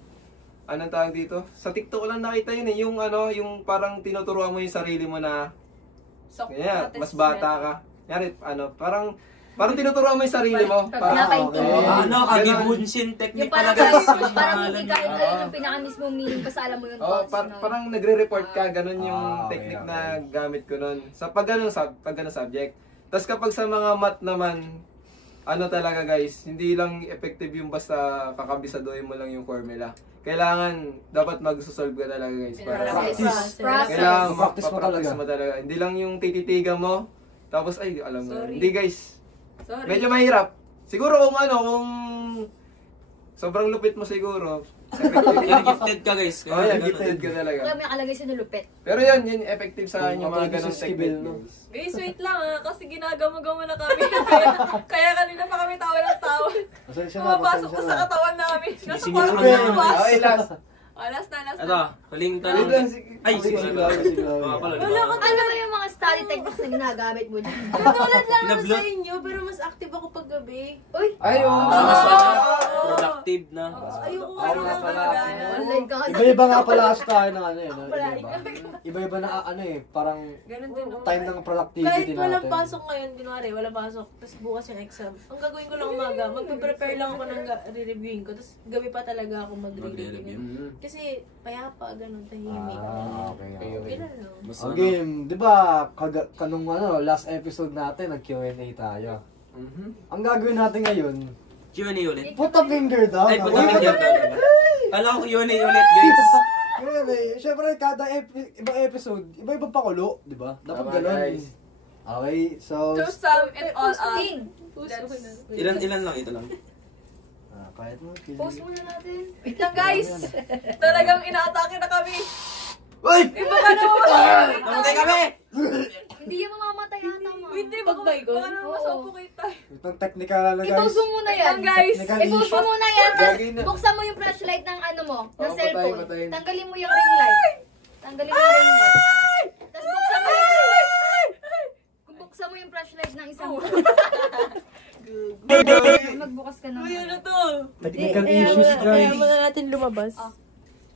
anong tawag dito? Sa TikTok ko lang nakita yun yung yung parang tinuturuan mo yung sarili mo na kaya, mas bata ka. Yari, parang tinuturuan mo yung sarili mo. Kagibunsin technique yung parang talaga. parang hindi kahit ano yung pinaka-mismong meaning, basta alam mo yung thoughts. Parang nagre-report ka, ganun yung technique na gamit ko nun. Sa pag ganun subject. Tapos kapag sa mga math naman, talaga guys, hindi lang effective yung basta kakabisaduhin mo lang yung formula. Kailangan, dapat mag-solve ka talaga guys. Process. Kailangan practice mo talaga. Hindi lang yung tititigan mo, tapos alam mo. Hindi guys. Sorry. Medyo mahirap. Siguro kung sobrang lupit mo siguro. Gifted ka guys. Gifted ka talaga. Kaya may nakalagay sa nulupit. Pero yun effective sa akin yung mga ganong technique. Guys, wait lang kasi ginagamo-gamo na kami. Kaya kanina pa kami tawa ng tawa. Pumapasok ko sa katawan namin. Nasa parang lumabas. Okay, last. Last na. Ito, huling tanong. Ay, sige. Wala ka ano ba yung mga study techniques na ginagamit mo dyan? Katulad lang naman sa inyo, pero mas active ako pag gabi. Uy! Productive na. Ayoko nga pala. Online ka kasi. Iba-iba nga pala kasi tayo ng Iba-iba na parang Ganun din. time ng productivity Kahit natin. walang pasok ngayon, kunwari, walang pasok, tapos bukas yung exam. Ang gagawin ko lang umaga, magpe-prepare lang ako ng re-reviewin ko, tapos gabi pa talaga ako mag-re-review. Kasi payapa, ganun, tahimik. Okay. Ganun lang. Ang game, di ba, kanong last episode natin, nag-Q&A tayo. Ang gagawin natin ngayon, Q&A ulit. put a finger down. Ay, put a finger down. Kala ko Q&A ulit, guys. Siyempre, kada ibang episode, iba-iba pakulo, di ba? Dapat ganun. Okay, so... To sum it all up. Ilan lang, ito lang. Kahit mo, Post muna natin. Wait lang guys. Talagang inaatake na kami. Uy! Iba ka na mamamatay. Namatay kami! Hindi yung mamamatay yata mo. Wait, baka masuffocate tayo. Itong technical na guys. I-post mo muna yan. guys. I-post mo muna yan. Tapos buksan mo yung flashlight ng ng cellphone. Tanggalin mo yung ring light. Tanggalin mo yung ring light. Tapos buksan mo yung buksan mo yung flashlight ng isang magbukas ka naman. Uy, ano to? Technical issues, guys. Kaya muna natin lumabas.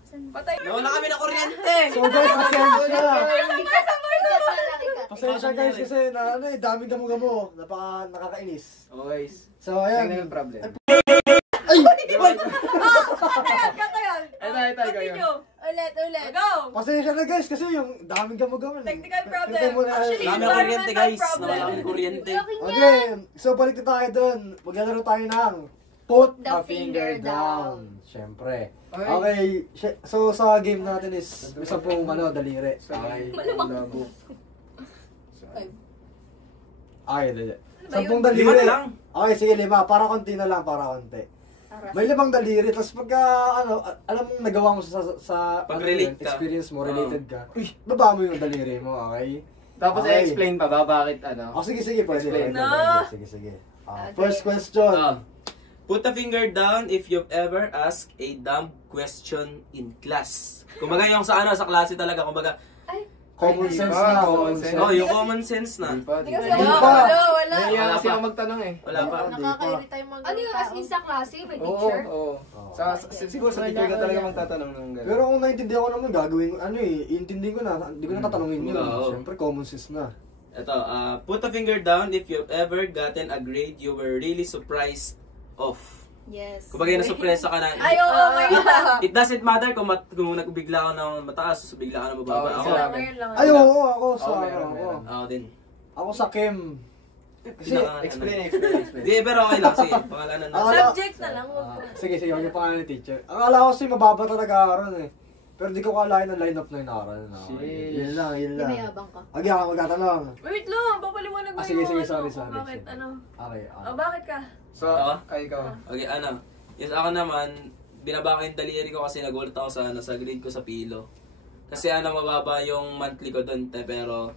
Patay. Nawala kami na kuryente! So guys, pasensya. Pasensya. Pasensya guys kasi daming gamo-gamo. Nakakainis. Okay. So ayan. Technical problem. Katayan. Ito, Continue. Ulit. Go. Pasensya na guys kasi yung daming gamo-gamo. Technical problem. Actually, Wala kami kuryente, guys. Nawala kami kuryente. Okay, so balik na tayo dun. Maglalaro tayo ng Put the Finger Down. Siyempre. Okay, so sa game natin is may 10 daliri. Okay. Ay, hindi. 10 daliri. 5 na lang. Okay, sige 5. Para konti na lang, para konti. May 5 daliri. Tapos pagka, alam mong nagawa mo sa Pag-relate ka. experience mo, related ka. Baba mo yung daliri mo, okay? Tapos Okay. i-explain pa ba bakit Sige, pwede. Explain. Sige. First question. Put a finger down if you've ever asked a dumb question in class. Kumbaga yung sa klase talaga, kumbaga, Common sense na. yung common sense na. Wala. Nahiya kasi ako magtanong eh. Wala pa. Nakakairita yung mga Ano yung as in sa klase? May teacher? Oo. Siguro sa teacher ka talaga magtatanong ng gano'n. Pero kung naintindihan ko naman, gagawin ko, iintindihin ko na, hindi ko na tatanungin yun. Oo. Siyempre, common sense na. Ito, put a finger down if you've ever gotten a grade you were really surprised of. Yes. Kumbaga na-surpresa ka na. Ay, oo, ngayon lang. It doesn't matter kung nagbigla ka ng mataas o bigla ka ng mababa. Ako, Ngayon lang. Ay, oo, ako sa, meron. ako din. ako sa Chem. Kasi, Explain. Di, pero okay lang. Sige, pangalanan na. subject na lang. sige, huwag yung pangalan ni teacher. Akala ko kasi mababa talaga aral eh. Pero di ko kalain ang line-up na inaral na. Yun lang. Hindi mayabang ka. Okay, ako magtatanong. Wait lang, papaliwanag mo Sige, yung sorry. Bakit, ano? Okay. Bakit ka? So, ay ikaw. Okay, ano? Yes, ako naman, binaba ko yung daliri ko kasi nagulat ako sa grade ko sa Pilo. Kasi mababa yung monthly ko doon, pero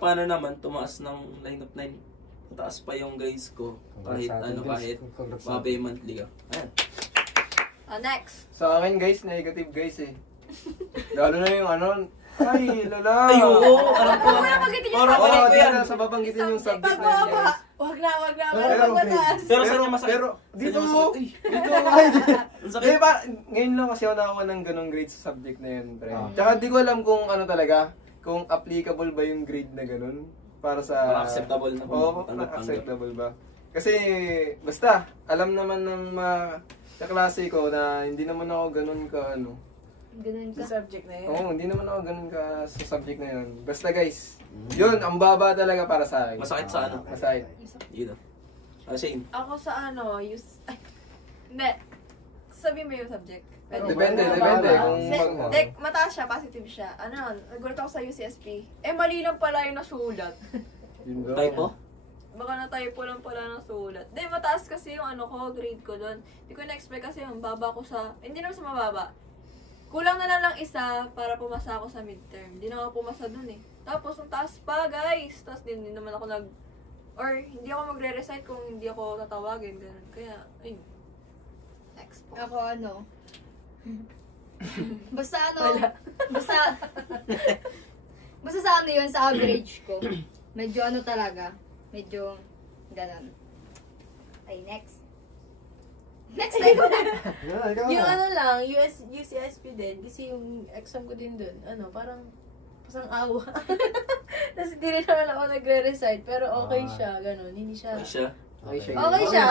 paano naman, tumaas ng 9 of 9. Mataas pa yung grades ko. Kahit mababa yung monthly ko. Ayan. Next. Sa akin guys, negative guys eh. Lalo na yung ay, lala. Ay, oo. Alam ko. Parang ko yan. Sa babanggitin yung subject na yun. Pagbaba! Wag na. Pero saan niya masakit? Pero, dito. Sakit. Ba, ngayon lang kasi ako nakakuha ng ganong grade sa subject na yun, pre. Tsaka di ko alam kung talaga, kung applicable ba yung grade na ganon para sa... Acceptable na ba? Oo, acceptable ba? Kasi, basta, alam naman ng mga kaklase ko na hindi naman ako ganon ka Ganun ka. Sa subject na yun. Oo, hindi naman ako ganun ka sa subject na yun. Basta guys, yun, ang baba talaga para sa akin. Masakit sa Masakit. Yun. Shane. Ako sa hindi. Sabi mo yung subject. Depende. Kung mataas siya, positive siya. Nagulat ako sa UCSP. Mali lang pala yung nasulat. yun daw. Typo? Baka na-typo lang pala ng sulat. Mataas kasi yung grade ko doon. Hindi ko na-expect kasi yung baba ko hindi naman sa mababa. Kulang na lang isa para pumasa ako sa midterm. Hindi na ako pumasa dun eh. Tapos, ang taas pa, guys. Tapos, hindi naman ako hindi ako magre-recite kung hindi ako tatawagin. Ganun. Kaya, ayun. Next po. Ako basta basta sa yun, sa average ko. Medyo talaga. Medyo, ganun. Ay, next. Next na ikaw na. Yung UCSP din, kasi yung exam ko din dun, parang pasang awa. Tapos hindi rin naman ako nagre-recite, pero okay siya, ganun, hindi siya. Okay siya. Okay siya.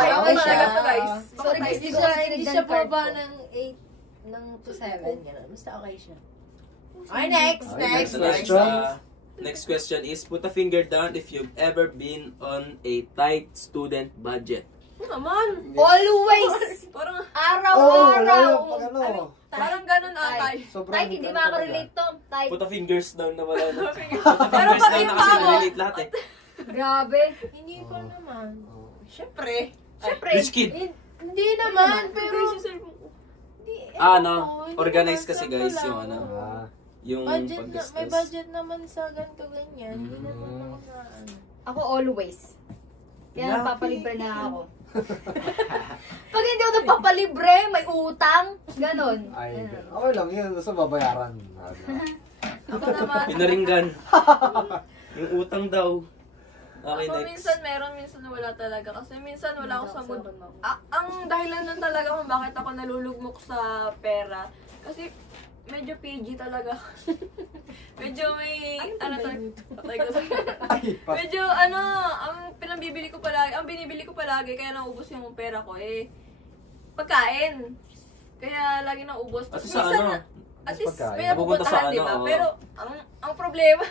Guys. Sorry guys, Hindi siya baba ng 8 to 7, gano'n. Basta okay siya. Okay, Next question is, put a finger down if you've ever been on a tight student budget. Naman. Always! Parang, araw-araw! parang ganun atay. Tight, hindi makarelate to. Tight. Put a fingers down na wala na. Pero Fingers pag down yung na kasi tao, nalilate lahat eh. Grabe. Hindi ko naman. syempre. Rich kid. Hindi naman, pero... Organized kasi guys yung yung may pag-discuss. budget naman sa ganito ganyan. Hindi naman ako na Ako always. Kaya nagpapalibre na ako. Pag hindi ako nagpapalibre, may utang. Ganon. Ay, okay lang yun. Basta babayaran. Ako naman. Pinaringgan. Yung utang daw. Okay, Ako next. minsan meron, minsan wala talaga. Kasi minsan wala ako sa mood. Ang dahilan nun talaga kung bakit ako nalulugmok sa pera. Kasi medyo PG talaga. Medyo may, patay ko medyo, ang binibili ko palagi, kaya naubos yung pera ko pagkain. Kaya lagi naubos. At sa At least pagkain. may napupuntahan, diba? Oo. Pero, ang problema,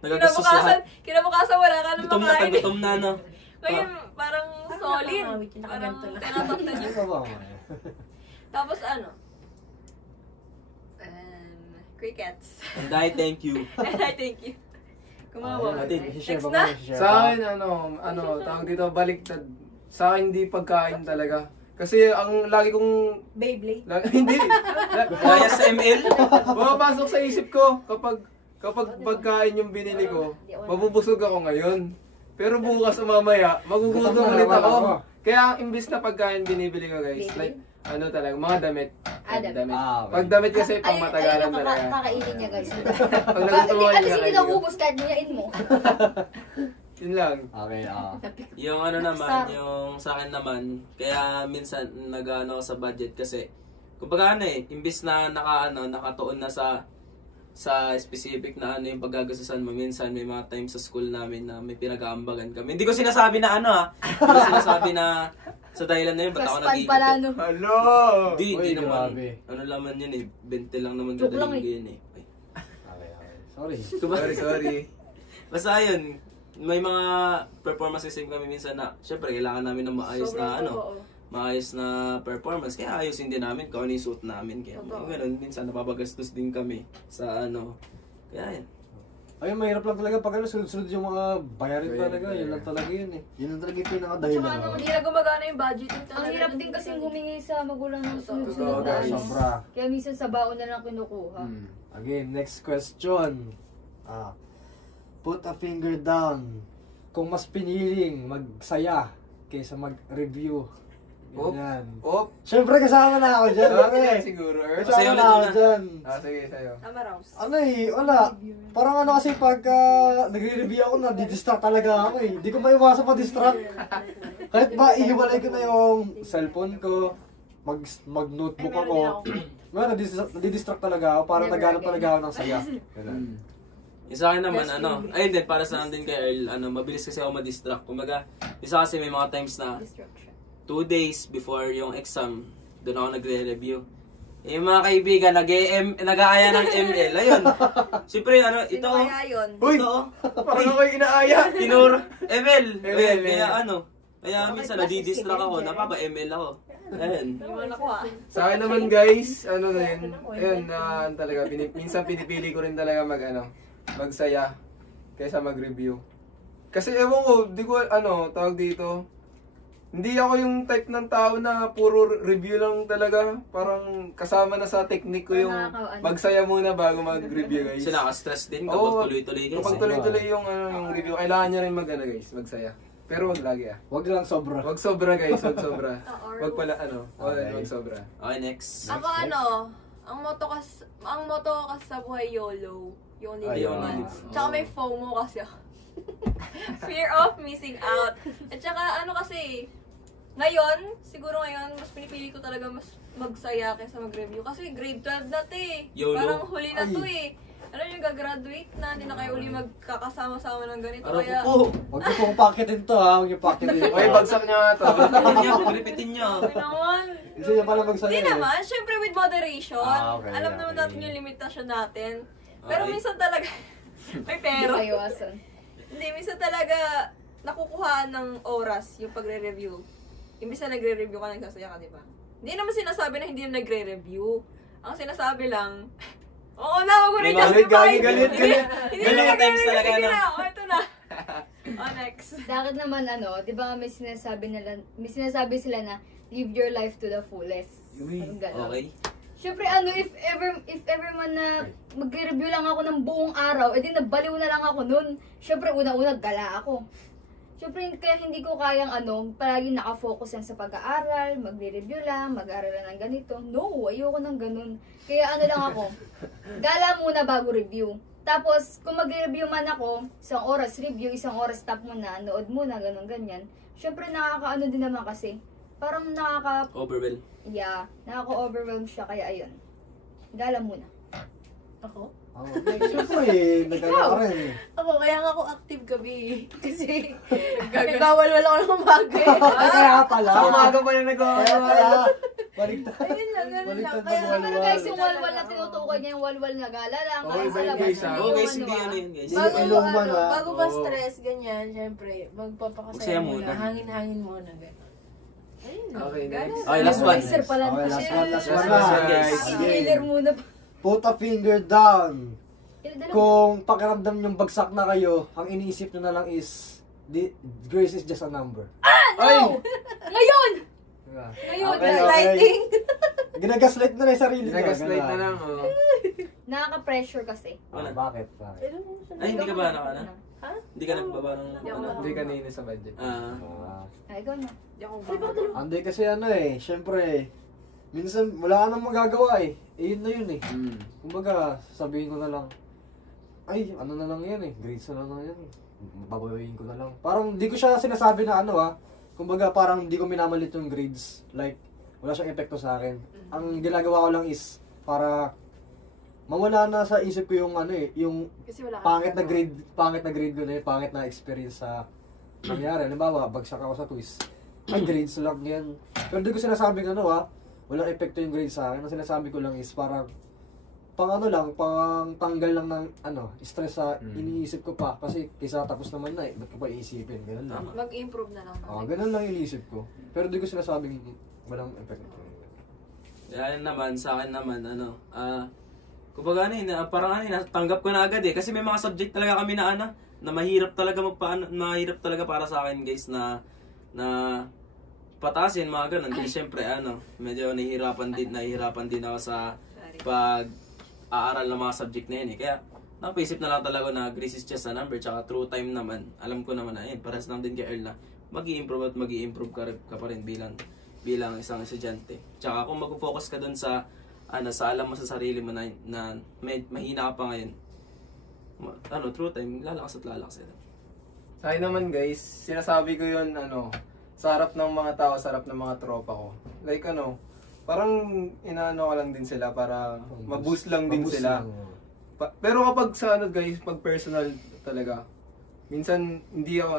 Nagagastos lahat. kinabukasan wala ka nang Gutom na, makain. tagutom na, no? Ngayon, parang solid. nakakawit, Parang nakaganto lang. tinatok na niya. Tapos crickets. And I thank you. Thank you. Kumawa. Share Next ba na. mo? Sa akin, tawag dito, baliktad. Sa akin, hindi pagkain talaga. Kasi ang lagi kong... Beyblade. Hindi. Kaya sa ML? Pumapasok sa isip ko kapag pagkain yung binili ko, mabubusog ako ngayon. Pero bukas o mamaya, magugutom ulit ako. Kaya imbis na pagkain binibili ko guys, like, talaga, mga damit. Damit. Pag damit kasi pang matagalan talaga. Kakainin niya guys. Pag nagustuhan At niya, least hindi kakainin na ko. ubos kahit niyain mo. Yun lang. Okay, Yung naman, yung sa akin naman, kaya minsan nag-ano sa budget kasi, kumbaga imbis na nakatuon na sa specific na yung paggagastusan mo, minsan may mga time sa school namin na may pinag-aambagan kami. Hindi ko sinasabi na Hindi ko sinasabi na sa dahilan na yun, ba't ako Kaspan pala nag-iipit? no. Hello! Hindi naman. grabe. Ano naman yun 20 lang naman Joke lang kadaling yun Ay. Sorry. Sorry. Basta yun, may mga performance system kami minsan na, syempre, kailangan namin ng maayos na performance. Kaya ayusin din namin kung ano yung suit namin. Kaya ganun, minsan napapagastos din kami sa Kaya yan. Ayun, mahirap lang talaga pag sunod-sunod yung mga bayarin talaga. Yun lang talaga yun eh. Yun lang talaga yung pinakadahilan. Tsaka hindi na gumagana yung budgeting talaga. Ang hirap din kasing humingi sa magulang ng sunod-sunod Totoo, na guys. ano. Sobra. Kaya minsan sa baon na lang kinukuha. Again, next question. Put a finger down. Kung mas piniling magsaya kaysa mag-review. Ganyan. Siyempre kasama na ako dyan. Siguro. Kasama na ako dyan. Sige, sa'yo. Tama, Rouse. Ano eh, wala. Parang ano kasi pagka nagre-review ako, nadidistract talaga ako eh. Hindi ko maiwasan ma-distract. Kahit ba, ihiwalay ko na yung cellphone ko, mag-notebook ako. Well, nadidistract talaga ako, parang naghanap talaga ako ng saya. Ganun. Yung sa akin naman, ayun din, para sa din kay Earl, mabilis kasi ako ma-distract. Kumbaga, isa kasi may mga times na 2 days before yung exam, doon ako nagre-review. Yung mga kaibigan, nag-aaya ng ML, ayun. Siyempre, ito. Sino kaya yun? Uy! Parang ako yung inaaya. Tinuro, ML. Kaya kaya minsan nadidistract ako, napapa-ML ako. Ayun. Sa akin naman guys, ano na yun, ayun, talaga, minsan pinipili ko rin talaga magsaya kaysa mag-review. Kasi ewan ko, di ko, tawag dito, hindi ako yung type ng tao na puro review lang talaga. Parang kasama na sa technique ko yung magsaya muna bago mag-review guys. Kasi naka-stress din kapag tuloy-tuloy guys. Kapag tuloy-tuloy yung review, kailangan nyo rin guys, magsaya. Pero wag lagi Wag lang sobra. Wag sobra guys, wag sobra. Wag pala wag sobra. Okay, next. Ako ang motto ko kasi sa buhay YOLO. You only live once. Tsaka may FOMO kasi ako. Fear of missing out. At tsaka kasi, ngayon, siguro ngayon, mas pinipili ko talaga mas magsaya kaysa mag-review. Kasi grade 12 na to eh. YOLO. Parang huli na to eh. Ano yung gagraduate na, hindi na kayo uli magkakasama-sama ng ganito. Kaya, Huwag niyo pong pakitin to ha, huwag niyo pakitin. Okay, bagsak niya nga to. Repeatin niyo. okay naman. Gusto niya pala magsaya Hindi naman, syempre with moderation. Okay, Alam naman natin yung limitasyon natin. Pero minsan talaga, may pero. Hindi maiwasan. Hindi, minsan talaga nakukuhaan ng oras yung pagre-review. Imbis na nagre-review ka, nagsasaya ka, di ba? Hindi naman sinasabi na hindi na nagre-review. Ang sinasabi lang, oo na, wag mo na justify. Galit. Hindi na times talaga, sige na, ito na. Next. Sa akin naman di ba may sinasabi sila na live your life to the fullest. Okay. Siyempre if ever man na magre-review lang ako ng buong araw, edi nabaliw na lang ako nun. Siyempre una-una gala ako. Siyempre kaya hindi ko kayang palagi nakafocus yan sa pag-aaral, magre-review lang, mag-aaral lang ng ganito. No, ayoko ng ganun. Kaya lang ako, gala muna bago review. Tapos kung magre-review man ako, 1 oras review, 1 oras stop muna, nood muna, ganun-ganyan. Siyempre nakakaano din naman kasi. Parang Overwhelm. Yeah, nakaka-overwhelm siya, kaya ayun. Gala muna. Ako? Siyempre, nagkala ka rin. Ako, kaya nga ako active gabi. Kasi, nagawal-wala ako ng bagay. Kaya pala. Sa umaga pa yung nagawa. Kaya pala. Baligtad. Ayun lang, ganun lang. Baligtad Kaya ng Pero guys, yung walwal na tinutukoy niya, yung walwal na gala lang. Okay, Kaya sa labas, guys, hindi Oo yung guys, hindi yun guys. Bago- ilong man, bago ba stress, ganyan, syempre, magpapakasaya Magsaya muna. muna. Hangin-hangin muna, gano'n. Okay, next. Okay, last one. Sir pala. Okay, last one Last na. one, guys. Killer muna. Put a finger down. Dalawa. Kung pakiramdam yung bagsak na kayo, ang iniisip nyo na lang is, grace is just a number. No! Ngayon! Diba? Ngayon, Okay, Lighting. Ginagaslight na rin yung sarili ko. Nag-slide na ganun. lang, Nakaka-pressure kasi. Bakit? Bakit? Ay, hindi ka ba Ha? Hindi ka nagbaba ng Hindi kanina sa budget. Ay, ikaw na. Hindi kasi syempre, minsan wala ka nang magagawa yun na yun Kumbaga, sabihin ko na lang, ay, ano na lang yan grades na lang yan babawiin ko na lang. Parang hindi ko siya sinasabi na kumbaga parang hindi ko minamalit yung grades. Like, wala siyang epekto sa akin. Ang ginagawa ko lang is, para mawala na sa isip ko yung yung pangit na grade ko na yun, pangit na experience sa nangyari. Halimbawa, bagsak ako sa quiz. Ay, grades lang yan. Pero di ko sinasabing walang epekto yung grades sa akin. Ang sinasabi ko lang is parang pang tanggal lang ng stress sa iniisip ko pa. Kasi kaysa tapos naman na ba't ko pa iisipin? Ganun lang. Mag-improve na lang. Ganun lang yung iniisip ko. Pero di ko sinasabing walang epekto. Yan naman, sa akin naman, Kumbaga parang natanggap ko na agad eh. Kasi may mga subject talaga kami na na mahirap talaga mahirap talaga para sa akin guys na patasin mga ganun. Kasi syempre medyo nahihirapan din ako sa pag-aaral ng mga subject na yun eh. Kaya napaisip na lang talaga na grades is just a number, tsaka true time naman. Alam ko naman na pares lang din kay Earl na mag-i-improve ka pa rin bilang isang estudyante. Tsaka kung mag-focus ka dun sa alam mo sa sarili mo na mahina ka pa ngayon, true time, lalakas at lalakas ito. Sa akin naman guys, sinasabi ko yun, sa harap ng mga tao, sa harap ng mga tropa ko. Like parang inaano ko lang din sila para ma-boost lang din sila. Pero kapag sa guys, pag personal talaga, minsan hindi ako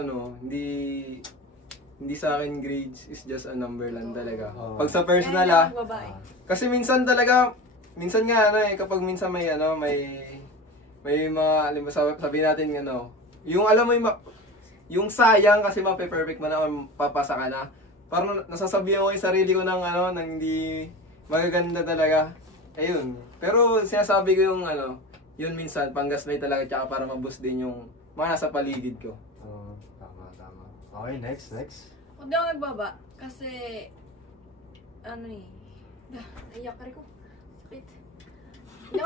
hindi sa akin grades is just a number lang talaga. Pag sa personal kasi minsan nga kapag minsan may mga sabihin natin yung alam mo yung sayang kasi mape-perfect mo na papasa ka na. Parang nasasabihan ko yung sarili ko ng hindi magaganda talaga. Ayun. Pero sinasabi ko yung yun minsan panggaslight talaga tsaka para ma-boost din yung mga nasa paligid ko. Tama. Okay, next. Hindi ako nagbaba kasi naiyak ka rin ko. Sakit. Hindi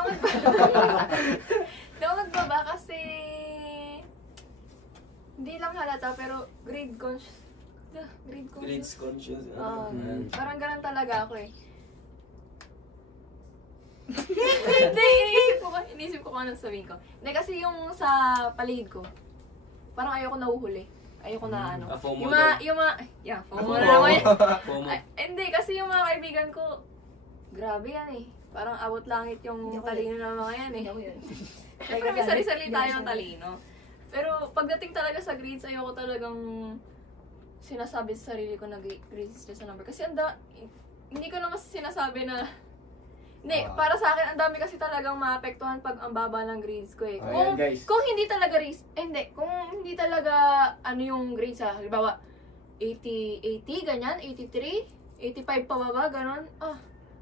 ako nagbaba kasi hindi lang halata pero grade conscious. Grades conscious. Parang ganun talaga ako eh. Hindi, inisip ko kung anong sabihin ko. Hindi, kasi yung sa paligid ko, parang ayoko nahuhuli. Ayoko na FOMO FOMO na naman. Hindi, kasi yung mga kaibigan ko, grabe yan eh. Parang abot langit yung talino ng mga yan eh. Siyempre may sari-sari tayo ng talino. Pero pagdating talaga sa grades, ayoko talagang sinasabi sa sarili ko na grades is just a number. Kasi hindi ko naman sinasabi na hindi, para sa akin, ang dami kasi talagang maapektuhan pag ang baba ng grades ko eh. Kung hindi talaga kung hindi talaga yung grades halimbawa 80, ganyan, 83, 85 pababa, ganon.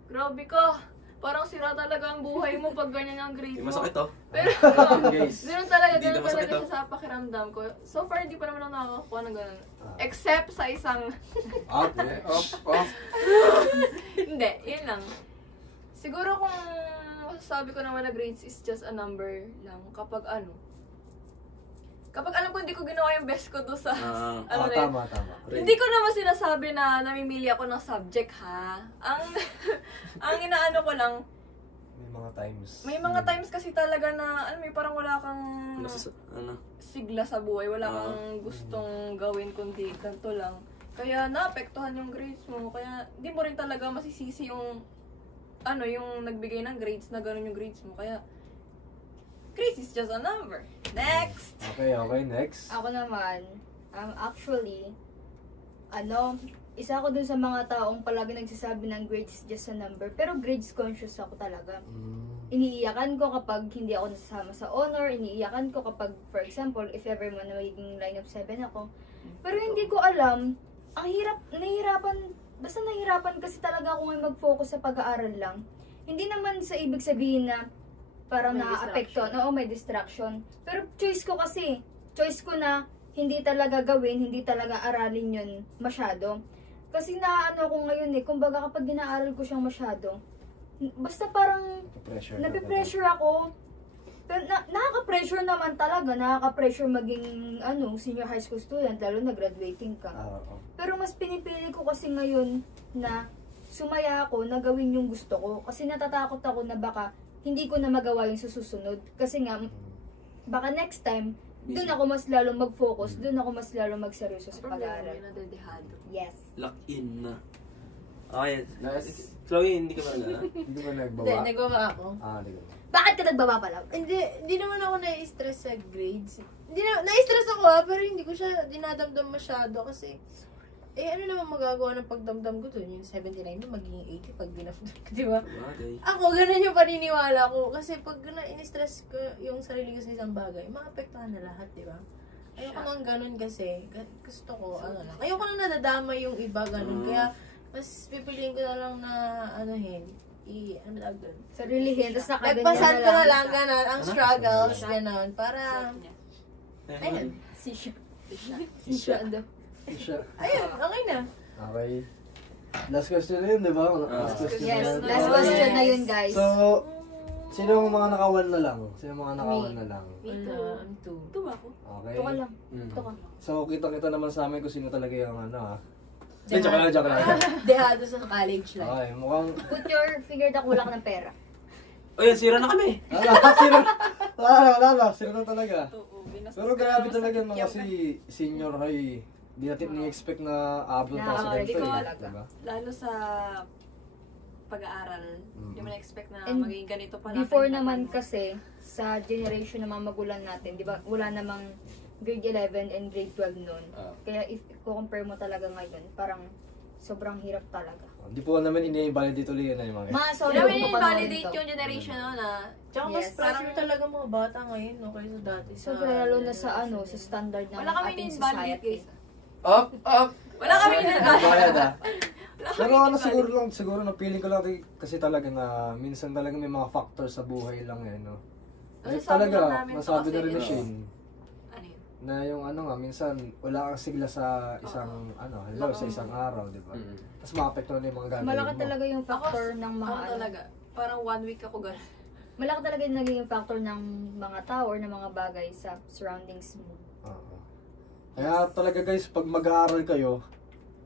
Grabe ka. Parang sira talaga ang buhay mo pag ganyan ang grades mo. Masakit to. Pero, ganun talaga siya sa pakiramdam ko. So far, hindi pa naman ako nakakakuha ng ganun. Except sa isang... Hindi, yun lang. Siguro kung masasabi ko naman na grades is just a number lang kapag alam ko hindi ko ginawa yung best ko doon sa Tama. Hindi ko naman sinasabi na namimili ako ng subject ha. Ang inaano ko lang may mga times kasi talaga na parang wala kang sigla sa buhay, wala kang gustong gawin kundi ganito lang. Kaya naapektuhan yung grades mo. Kaya hindi mo rin talaga masisisi yung yung nagbigay ng grades na gano'n yung grades mo. Kaya, grades is just a number. Next! Okay, next. Ako naman, actually, isa ako dun sa mga taong palagi nagsasabi ng grades is just a number. Pero grades conscious ako talaga. Iniiyakan ko kapag hindi ako nasasama sa honor. Iniiyakan ko kapag, for example, if ever man na magiging line of 7 ako. Pero hindi ko alam, ang basta nahirapan kasi talaga ako ngayon mag-focus sa pag-aaral lang. Hindi naman sa ibig sabihin na parang na-apektuhan. Oo, may distraction. Pero choice ko na hindi talaga gawin, hindi talaga aralin yun masyado. Kasi ko ngayon kumbaga kapag ginaaral ko siyang masyado, basta parang napipressure ako. Pero nakaka-pressure naman talaga, nakaka-pressure maging senior high school student, lalo na graduating ka. Pero mas pinipili ko kasi ngayon na sumaya ako na gawin yung gusto ko. Kasi natatakot ako na baka hindi ko na magawa yung susunod. Kasi nga, baka next time, doon ako mas lalong mag-focus, doon ako mas lalong magseryoso sa pag-aaral. Yes. Lock in na. Okay, Chloe, hindi ka ba nagana? Hindi ba nagbaba? Hindi, nagbaba ako. Nagbaba. Bakit ka nagbaba pala? Hindi naman ako na-stress sa grades. Na-stress ako pero hindi ko siya dinadamdam masyado kasi ano naman magagawa ng pagdamdam ko dun? Yung 79 na magiging 80 pag dinafdam ko, di ba? Ako, ganun yung paniniwala ko. Kasi pag na-stress ko yung sarili ko sa isang bagay, maapektuhan na lahat, di ba? Ayoko nang ganun kasi. Gusto ko, ayoko nang nadadama yung iba, ganun. Kaya, mas pipiliin ko na lang na, ano tawag doon? Sarilihin, tapos nakaganyan Nagpasan ko na lang, siya. ganon, ang struggles, ganon, para, ayun, Siya, ano. ayun, okay na. Okay. Last question na yun, di ba? Last question Yes, na yun. last question na yun, guys. So, sino ang mga nakawan na lang? Sino ang mga nakawan na lang? Wala, I'm two. Ito ako. Okay. Ito ka lang. Mm. Ito ka. So, kita-kita naman sa amin kung sino talaga yung ano ha. Joke lang, joke lang. Dehado sa college life. Okay, mukhang... Put your finger down, wala ka ng pera. O yun, zero na kami. Wala na, sino na talaga. Oo, binastos Pero grabe talaga no, kasi senior high. Di natin ni-expect na abot na sa ganito. Nakaka-record Diba? Lalo sa pag-aaral, hindi mo na-expect na And magiging ganito pala. Before naman kasi, sa generation ng mga magulang natin, di ba, wala namang grade 11 and grade 12 noon. Kaya if compare mo talaga ngayon, parang sobrang hirap talaga. Hindi po namin ini-validate ulit yun yung mga Sorry, Hindi namin kung paano validate ito. yung generation na Tsaka mas Yes. pressure talaga mga bata ngayon, no, kaysa dati sa... Sobrang lalo na sa sa standard ng wala kami ating in-validate society. guys. Up! Wala kami Bayad ah. Wala Pero kami ano in-validate. siguro na feeling ko lang kasi talaga na minsan talaga may mga factors sa buhay lang eh, no? Kasi Nasasabi lang talaga, namin to nasabi kasi na rin ni ito. Shane, Ano yun? na yung ano nga, minsan wala kang sigla sa isang, halimbawa sa isang araw, di ba? Tapos maapekto na yung mga gagawin mo. Malaki talaga yung factor ng mga Ako talaga. Parang 1 week ako gano'n. Malaki talaga yung naging factor ng mga tao or ng mga bagay sa surroundings mo. Oo. Kaya talaga guys, pag mag-aaral kayo,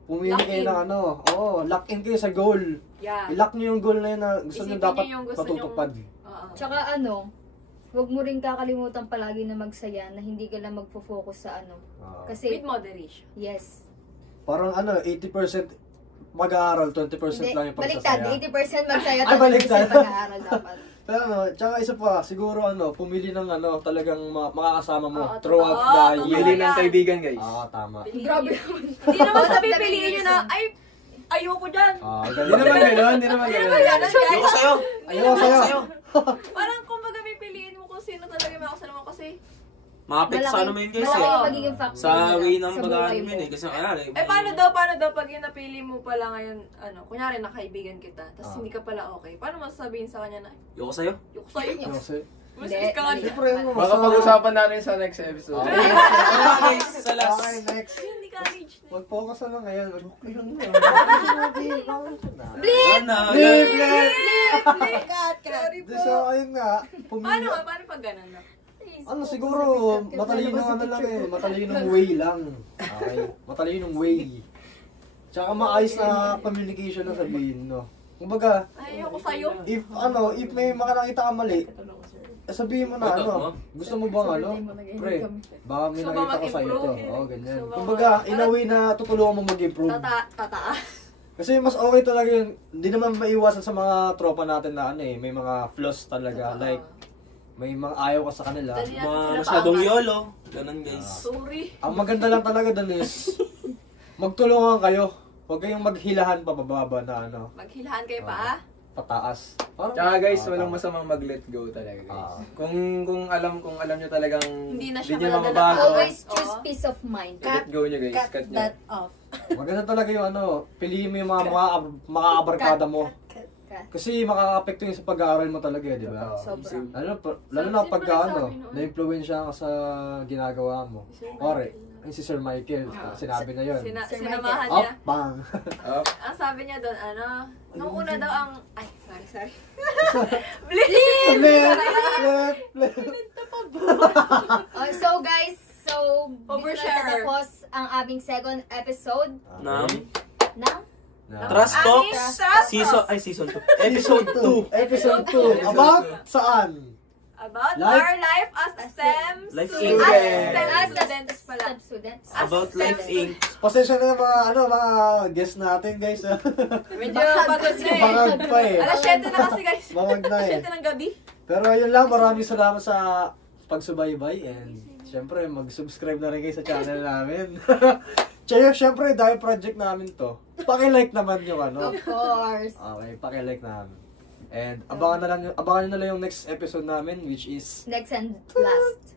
pumili Lock kayo in. ng lock in kayo sa goal. Yeah. I-lock nyo yung goal na yun na gusto nyo Isipin dapat nyo yung gusto matutupad. Oo. Tsaka huwag mo rin kakalimutan palagi na magsaya na hindi ka lang magfo-focus sa Oo. Kasi, With moderation. yes. Parang 80% mag-aaral, 20% lang yung baliktad. pagsasaya. 80% magsaya, Ay, baliktad. 20% pag-aaral dapat. Pero tsaka isa pa, siguro pumili ng talagang makakasama mo Oo, throughout totoo. the Totoo year. Pili ng kaibigan, guys. Oo, tama. Grabe naman. Hindi naman sa pipiliin nyo na, ay, ayoko dyan. Hindi naman gano'n, hindi naman gano'n. Ganun, guys. Ayoko sa'yo. Ayoko sa'yo. Parang kumbaga pipiliin mo kung sino talaga yung makasama mo kasi. Maapekto sa ano mo yun guys malaki eh. yung magiging factor Sa nila way ng sa pag-aaral buhay mo yun eh. Kasi Paano daw pag yung napili mo pala ngayon, kunyari nakaibigan kita, tapos hindi ka pala okay. Paano masasabihin sa kanya na, Ayoko sa'yo. yung sa'yo? Ayoko sa'yo. Mas Hindi. ka nga. Siyempre, Baka pag-usapan natin sa next episode. Okay. Ano guys, sa last. Okay, next. Hindi ka age na. Mag-focus na lang ngayon. Okay lang yun. Bleep! So, ayun nga. Paano nga? Paano pag ganun na? Siguro, matalinong lang eh. Matalinong way lang. Okay? Matalinong way. Tsaka maayos na communication na sabihin, no? Kumbaga, Ayoko sa'yo. if may makakita ka mali, sabihin mo na gusto mo bang pre, baka may Gusto mo nakita ko sa'yo to. mag-improve? Oo, ganyan. Gusto mo Kumbaga, in a way na tutulungan mo mag-improve. Tataa. Kasi mas okay talaga yun. Hindi naman maiwasan sa mga tropa natin na may mga flaws talaga. Like, may mga ayaw ka sa kanila. Mga masyadong YOLO. Ganun guys. Sorry. Ang maganda lang talaga dun is, magtulungan kayo. Huwag kayong maghilahan pababa na Maghilahan kayo pa, pataas. Parang, Tsaka guys, walang masamang mag-let go talaga guys. Kung alam nyo talagang Hindi na siya nyo madadala. mababago, Always choose Oo. peace of mind. let go nyo guys. Cut Cut nyo. that off. Maganda talaga yung piliin mo yung mga makakabarkada mo. Kasi makaka-apekto yun sa pag-aaral mo talaga, di ba? Sobra. Lalo na pag Sino nagsabi noon? na-influensya ka sa ginagawa mo. Pare, yung si Sir Michael, sinabi na yun. Sinamahan Up, niya. bang! Up. Ang sabi niya doon, nung una daw ang, ay, sorry. So guys, dito Overshare. na tapos ang aming second episode Nam. ng Trust Talks. Aming Trust Season 2. Episode 2. Episode 2. About saan? About Life- our life as STEM Life students. student. As STEM students pala. STEM students. About Life Inc. Pasensya na mga guest natin guys. Medyo pagod na eh. Bangag pa eh. Alas 7 na kasi guys. Bangag na eh. 7 ng gabi. Pero yun lang, maraming salamat sa pagsubaybay and syempre mag-subscribe na rin kayo sa channel namin. Syempre dahil project namin to, paki-like naman yung Of course. Okay, paki-like namin. And abangan nyo na lang yung next episode namin which is Next and last.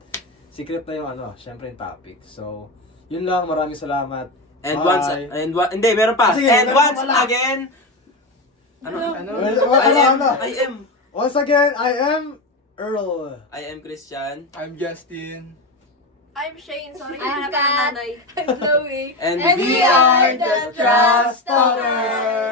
secret na yung syempre yung topic. So, yun lang, maraming salamat. And Bye. hindi, meron pa. Sige, And meron once pala. again, I am. Once again, I am Earl. I am Christian. I'm Justin. I'm Shane. Sorry, I'm hanap ka ng nanay. I'm Chloe. And We are the Trust Talkers.